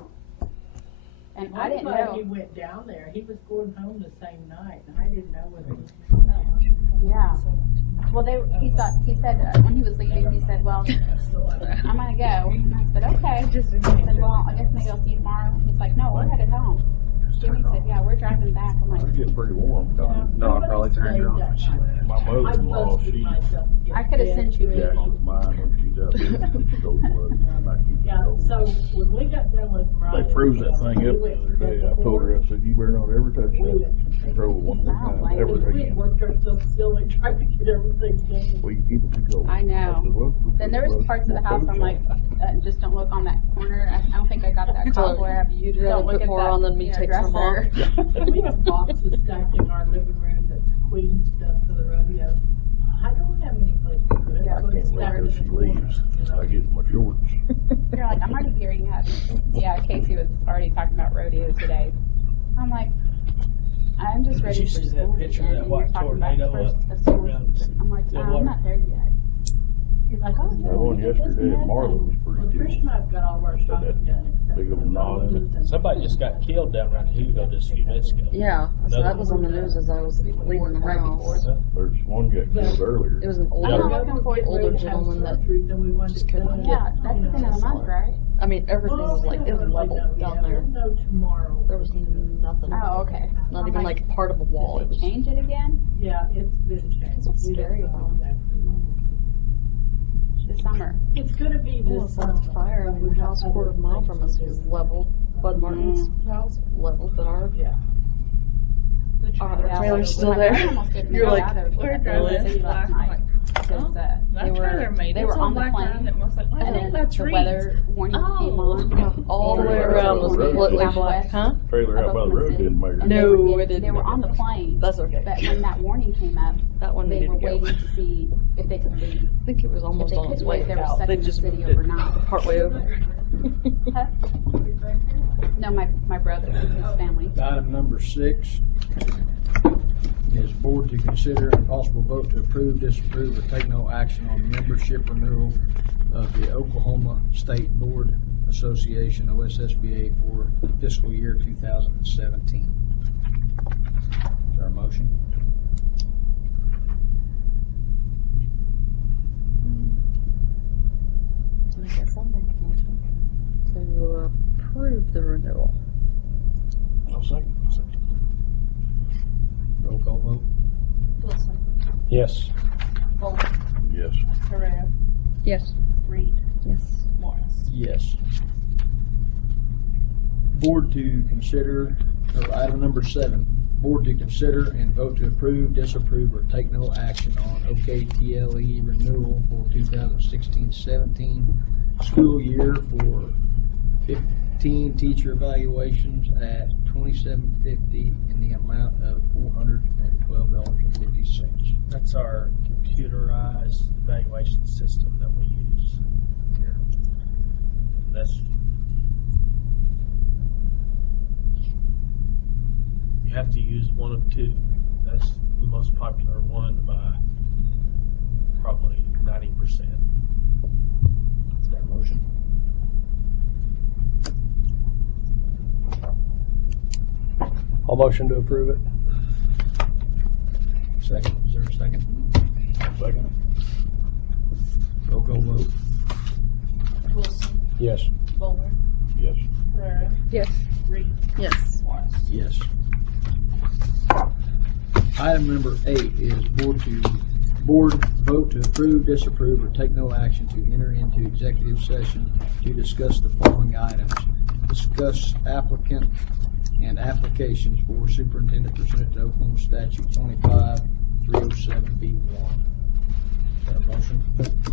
And I'm I didn't glad know. he went down there. He was going home the same night, and I didn't know whether he was down. Yeah. Well, he said when he was leaving, he said, well, I'm going to go. And I said, okay. I said, well, I guess maybe I'll see you tomorrow. He's like, no, we're headed home. Jimmy said, yeah, we're driving back. I'm like, It's getting pretty warm. No, I probably turned her off when she left. My mother-in-law, she, I could have sent you yeah, people. she's mine when she's out there. She's cold blooded. I keep Yeah, cold. so when we got done with Mariah. They froze that thing up the other day. I told her, I said, you better not ever touch that. She drove it one more time, ever We again. worked ourselves silly trying to get everything done. Well, you keep it too cold. I know. said, well, go Then put there was more parts of the house I'm like, just don't look on that corner. I don't think I got that So cobweb. you'd Don't rather look put at more that, on than me you know, take some off. dresser. We have boxes stacked in our living room that's Queen stuff for the rodeo. I don't have any place to put it. Yeah, so I it's can't wait stacked till in she the corner, leaves. you know. I get my shorts. You're like, I'm already gearing up. Yeah, Casey was already talking about rodeo today. I'm like, I'm just ready you for see that school. picture of again, that and white you're talking about tornado first up of school around season. I'm like, Stillwater? I'm not there yet. He's like, oh, That one yesterday at Marlow was Well, pretty Trish good. and I've got all of our shopping done. except big of a for knot in it. roses and- Somebody just got killed down around Hugo just a few minutes ago. Yeah, so that was on the news as I was leaving the house. There's one got killed earlier. It was an I'm older, not looking forward to older it. gentleman that just couldn't done. get. Yeah, that's the end of the month, right? I mean, everything was like, it was level down there. We'll know tomorrow. There was nothing. Oh, okay. Not I'm even like part of a wall. It Did was. they change it again Yeah, it's been changed. That's what's We don't scary know about it. exactly. this summer? It's gonna be Well, this it's not summer. fire. I but mean, we the have house a other quarter mile from us things was to do. leveled. Bud Martin's house leveled, but our Yeah. trailer's still My there. brother almost didn't You're make like, it out of where the driving city last night. Because they were on the plane, and then the weather warnings came on. all the way Trailer around out was by the road. completely Southwest. black. Huh? Trailer out by the road didn't make it. And they No, were it getting- didn't They were make on it. the plane, That's okay. but when that warning came up, That one they needed were to go. waiting to see if they could leave. I think it was If almost they on its couldn't way leave, they were out. stuck They in the just city moved it overnight. partway over. Huh? No, my brother and his family. Item number 6 is board to consider and possible vote to approve, disapprove, or take no action on membership renewal of the Oklahoma State Board Association, OSSBA, for fiscal year 2017. Is there a motion? I guess I'll make a motion to approve the renewal. I'll second. Roll call vote. Wilson, Yes. Volk, Yes. Correa, Yes. Reed, Yes. Morris. Yes. Board to consider, or item number 7, board to consider and vote to approve, disapprove, or take no action on OKTLE renewal for 2016-17 school year for 15 teacher evaluations at $27.50 in the amount of $412.50. That's our computerized evaluation system that we use here. That's, you have to use one of two. That's the most popular one by probably 90%. Is that a motion? I'll motion to approve it. Second, is there a second? Second. Roll call vote. Wilson, Yes. Bowler, Yes. Ferrera, Yes. Reed, Yes. Morris. Yes. Item number 8 is board vote to approve, disapprove, or take no action to enter into executive session to discuss the following items. Discuss applicant and applications for superintendent pursuant to Oklahoma statute 25-307B1. Is that a motion?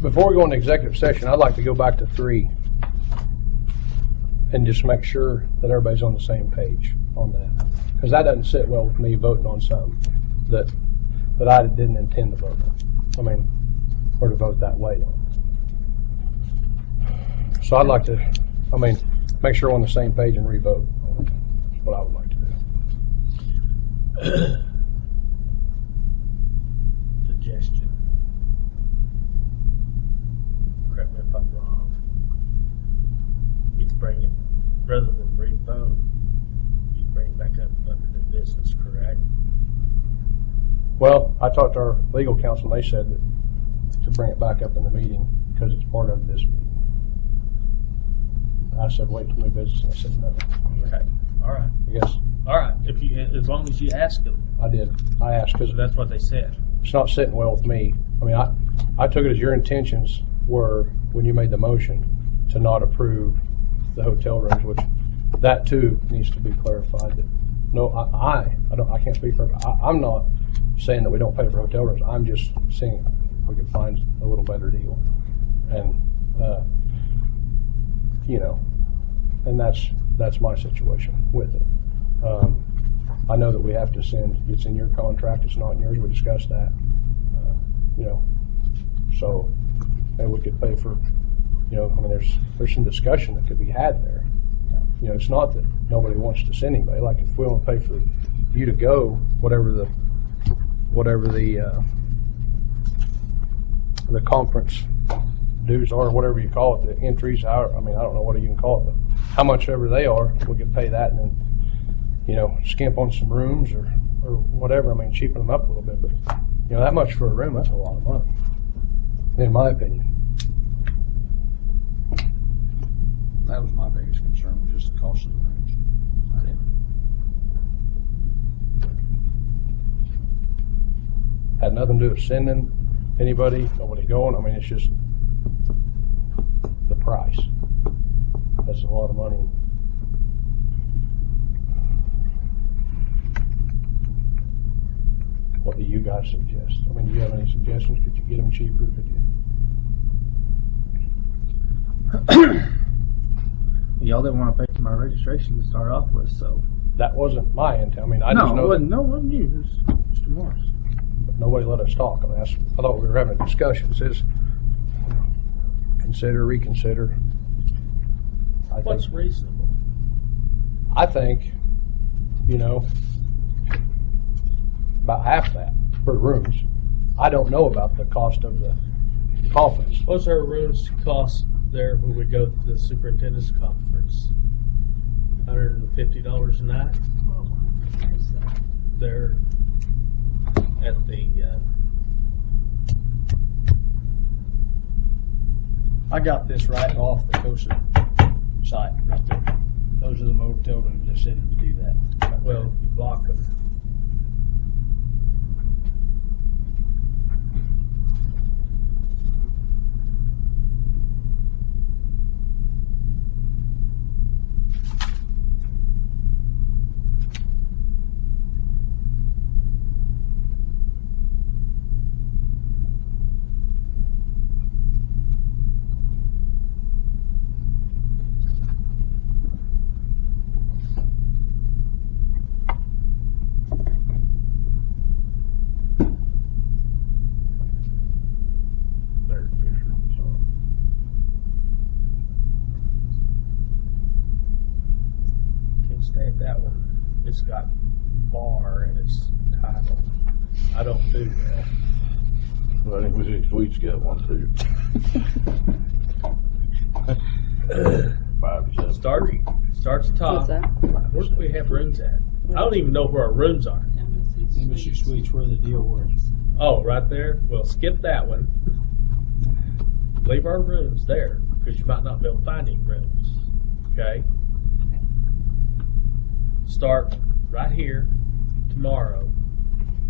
Before we go into executive session, I'd like to go back to 3 and just make sure that everybody's on the same page on that. Because that doesn't sit well with me voting on something that I didn't intend to vote on. I mean, or to vote that way on. So I'd like to, make sure we're on the same page and re-vote on it. That's what I would like to do. Suggestion. Correct me if I'm wrong. You'd bring it, rather than re-vote, you'd bring it back up under new business, correct? Well, I talked to our legal counsel, and they said that to bring it back up in the meeting because it's part of this meeting. I said, wait till new business, and I said, no. Okay, all right. I guess All right, if you, as long as you ask them, I did. I asked because that's what they said. it's not sitting well with me. I mean, I took it as your intentions were when you made the motion to not approve the hotel rooms, which that too needs to be clarified. That no, I can't speak for. I'm not saying that we don't pay for hotel rooms. I'm just saying if we could find a little better deal, and and that's my situation with it. I know that we have to send. It's in your contract. It's not in yours. We discussed that. So and we could pay for. There's some discussion that could be had there. It's not that nobody wants to send anybody. Like if we want to pay for you to go, whatever the conference dues are, whatever you call it, the entries. I don't know what you can call it, but how much ever they are, we could pay that and then skimp on some rooms or whatever. Cheapen them up a little bit, but that much for a room, that's a lot of money, in my opinion. That was my biggest concern, was just the cost of the rooms. Had nothing to do with sending anybody, nobody going. It's just the price. That's a lot of money. What do you guys suggest? Do you have any suggestions? Could you get them cheaper? Could you? Y'all didn't want to pay for my registration to start off with, so. That wasn't my intent. I No, just know it wasn't you. It was Mr. Morris. that nobody let us talk. I thought we were having a discussion. It says consider, reconsider. What's reasonable? I think, about half that for rooms. I don't know about the cost of the conference. What's our rooms cost there when we go to the superintendent's conference? $150 a night? Well, where's that? There at the, I got this right off the COSA site, right there. Those are the motel rooms they said to do that. well, you block them. stay at that one. It's got bar in its title. I don't do that. Well, I think Mississippi Sweet's got one too. 5 to 7. Starts top. What's that? Where do we have rooms at? I don't even know where our rooms are. Mr. Sweet's where the deal was. Oh, right there? Well, skip that one. Leave our rooms there, because you might not be able to find any rooms. Okay? Start right here tomorrow.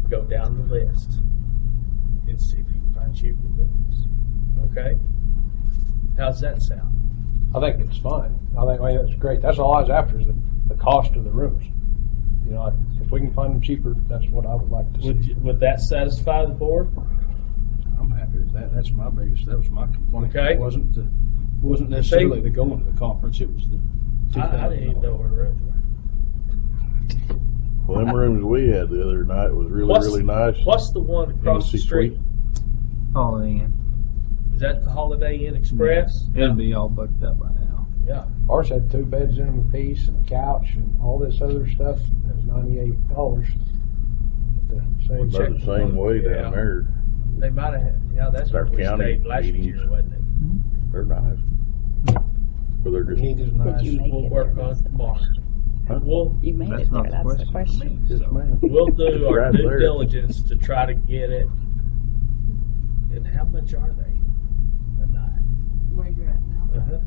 Go down the list and see if you can find cheaper rooms. Okay? How's that sound? I think it's fine. I think that's great. That's all I was after is the cost of the rooms. You know, if we can find them cheaper, that's what I would like to see. Would that satisfy the board? I'm happy with that. That was my complaint. Okay. It wasn't necessarily the going to the conference, it was the I didn't even know where rooms were. Well, them rooms we had the other night was really, really nice. What's the one across the Tennessee street? Suite. Holiday Inn. Is that the Holiday Inn Express? It'll be all booked up by now. Yeah. Ours had 2 beds in them apiece and a couch and all this other stuff. It was $98. Same About the same way Yeah. down there. They might have had, yeah, that's Our where we county stayed last meetings. year, wasn't it? They're nice. But they're just, Heat is Did nice. you make We'll it work there? on it tomorrow. Huh? You made That's it not there, the that's the question. yes, ma'am. We'll do our Right due there. diligence to try to get it. And how much are they a night? Where you're at now? Uh-huh.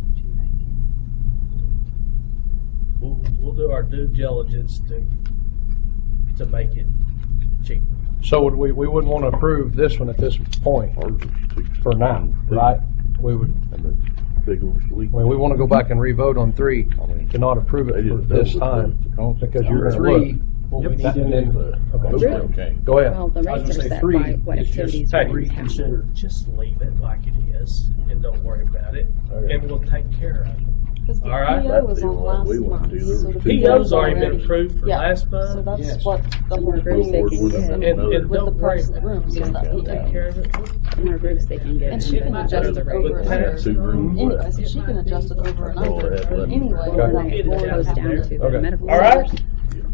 We'll do our due diligence to make it cheap. So would we wouldn't want to approve this one at this point Ours is 2. for now, right? We would, And the big old suite. I mean, we want to go back and re-vote on 3 I mean, to not approve they it for just this doubled time. the concept. because you're Number gonna look. 3, what we need That- to and then- do, Hotel came. Go ahead. Well, the I was rates gonna are say set 3 by what is just activities Hey, are in town. reconsider. Just leave it like it is and don't worry about it. Okay. And we'll take care of it. Because the All right. PO was That on deal last we went month. to, there so was the 2 PO's already been already- approved for Yeah. last So month. that's Yes. what the whole More thing groups they is. can Board get. with And another. With the don't worry price of the about it. rooms and stuff. We'll take care of it. The more groups they can get. And she can the adjust better it the over rate. and under. 2 rooms Anyway, left. so she can adjust it over and That's all under they had left. anyway. Okay. without Right, it going goes up down to the Okay. medical All right. centers.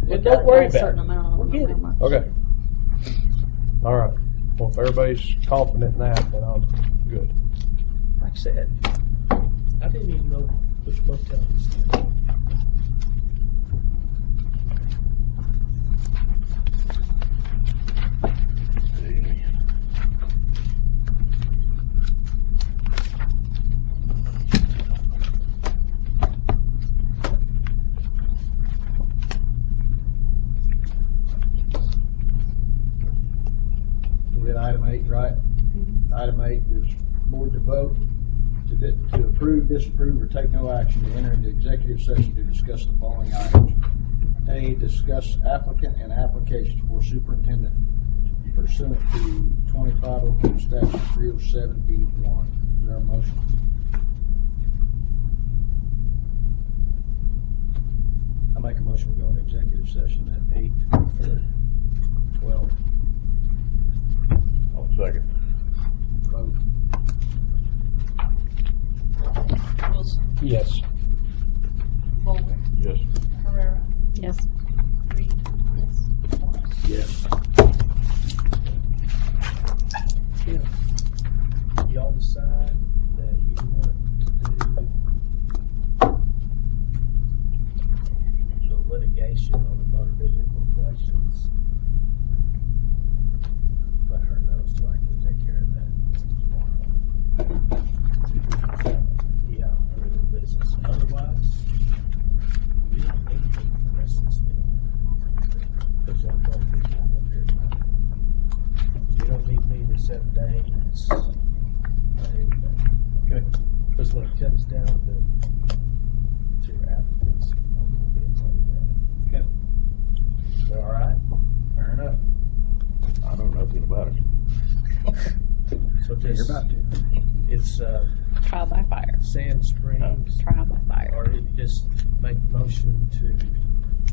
And Look don't at worry a about certain it. amount, I don't We'll get remember it. how much. Okay. All right. Well, if everybody's confident in that, then I'm good. Like I said, I didn't even know which motel was. We're at item 8, right? Item 8 is board to vote to approve, disapprove, or take no action to enter into executive session to discuss the following items. A, discuss applicant and applications for superintendent pursuant to 2502 statute 307B1. Is there a motion? I make a motion to go into executive session at 8:12. I'll second. Vote. Wilson, Yes. Bowler, Yes. Herrera, Yes. Reed, Yes. If y'all decide that you want to do the litigation on the motor vehicle collections, let her know so I can take care of that tomorrow. Yeah, under the business. Otherwise, you don't need me for the rest of this meeting. Because I'm going to be back up here. You don't need me to set dates or anything. Okay. Because when it comes down to your applicants, I'm going to be in charge of that. Okay. Is that all right? Fair enough. I know nothing about it. So You're just, about to. it's Trial by fire. Sand Springs, Trial by fire. or you just make the motion to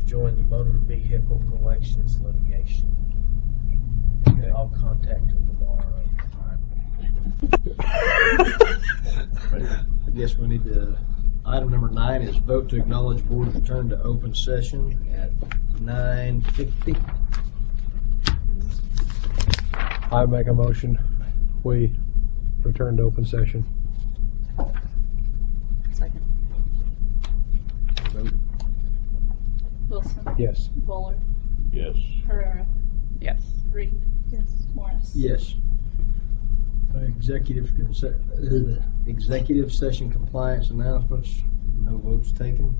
join the motor vehicle collections litigation. And I'll contact them tomorrow. I guess we need to Item number 9 is vote to acknowledge board return to open session at 9:50. I make a motion, we return to open session. Second. Vote. Wilson, Yes. Bullard, Yes. Herrera, Yes. Reed, Yes. Morris. Yes. Executive session compliance announcements, no votes taken.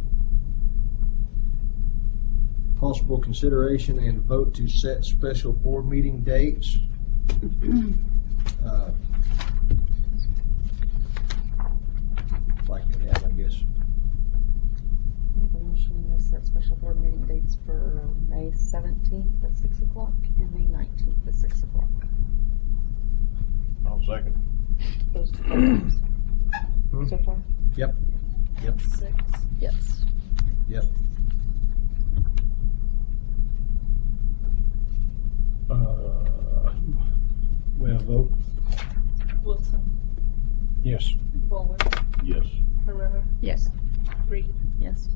Possible consideration and vote to set special board meeting dates. Like we have, I guess. Make a motion to set special board meeting dates for May 17th at 6 o'clock and May 19th at 6 o'clock. I'll second. Those two times. Hmm? So far? Yep. 6. Yes. Yep. We have a vote? Wilson, Yes. Bullard, Yes. Herrera, Yes. Reed, Yes.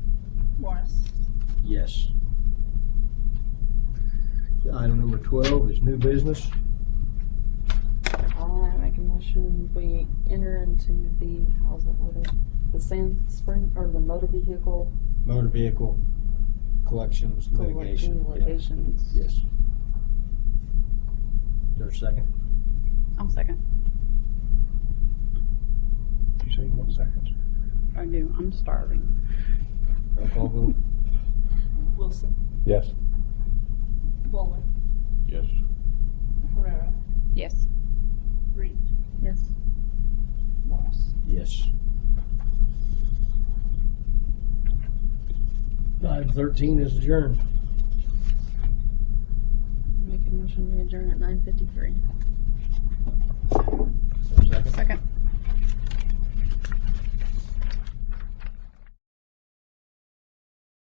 Morris. Yes. Item number 12 is new business. I make a motion we enter into the, how's it worded? The sand spring, or the motor vehicle Motor vehicle collections litigation. collection Yeah. litigations. Yes. Is there a second? I'll second. You say 1 second? I do. I'm starving. Roll call vote? Wilson, Yes. Bullard, Yes. Herrera, Yes. Reed, Yes. Morris. Yes. Item 13 is adjourned. Make a motion we adjourn at 9:53.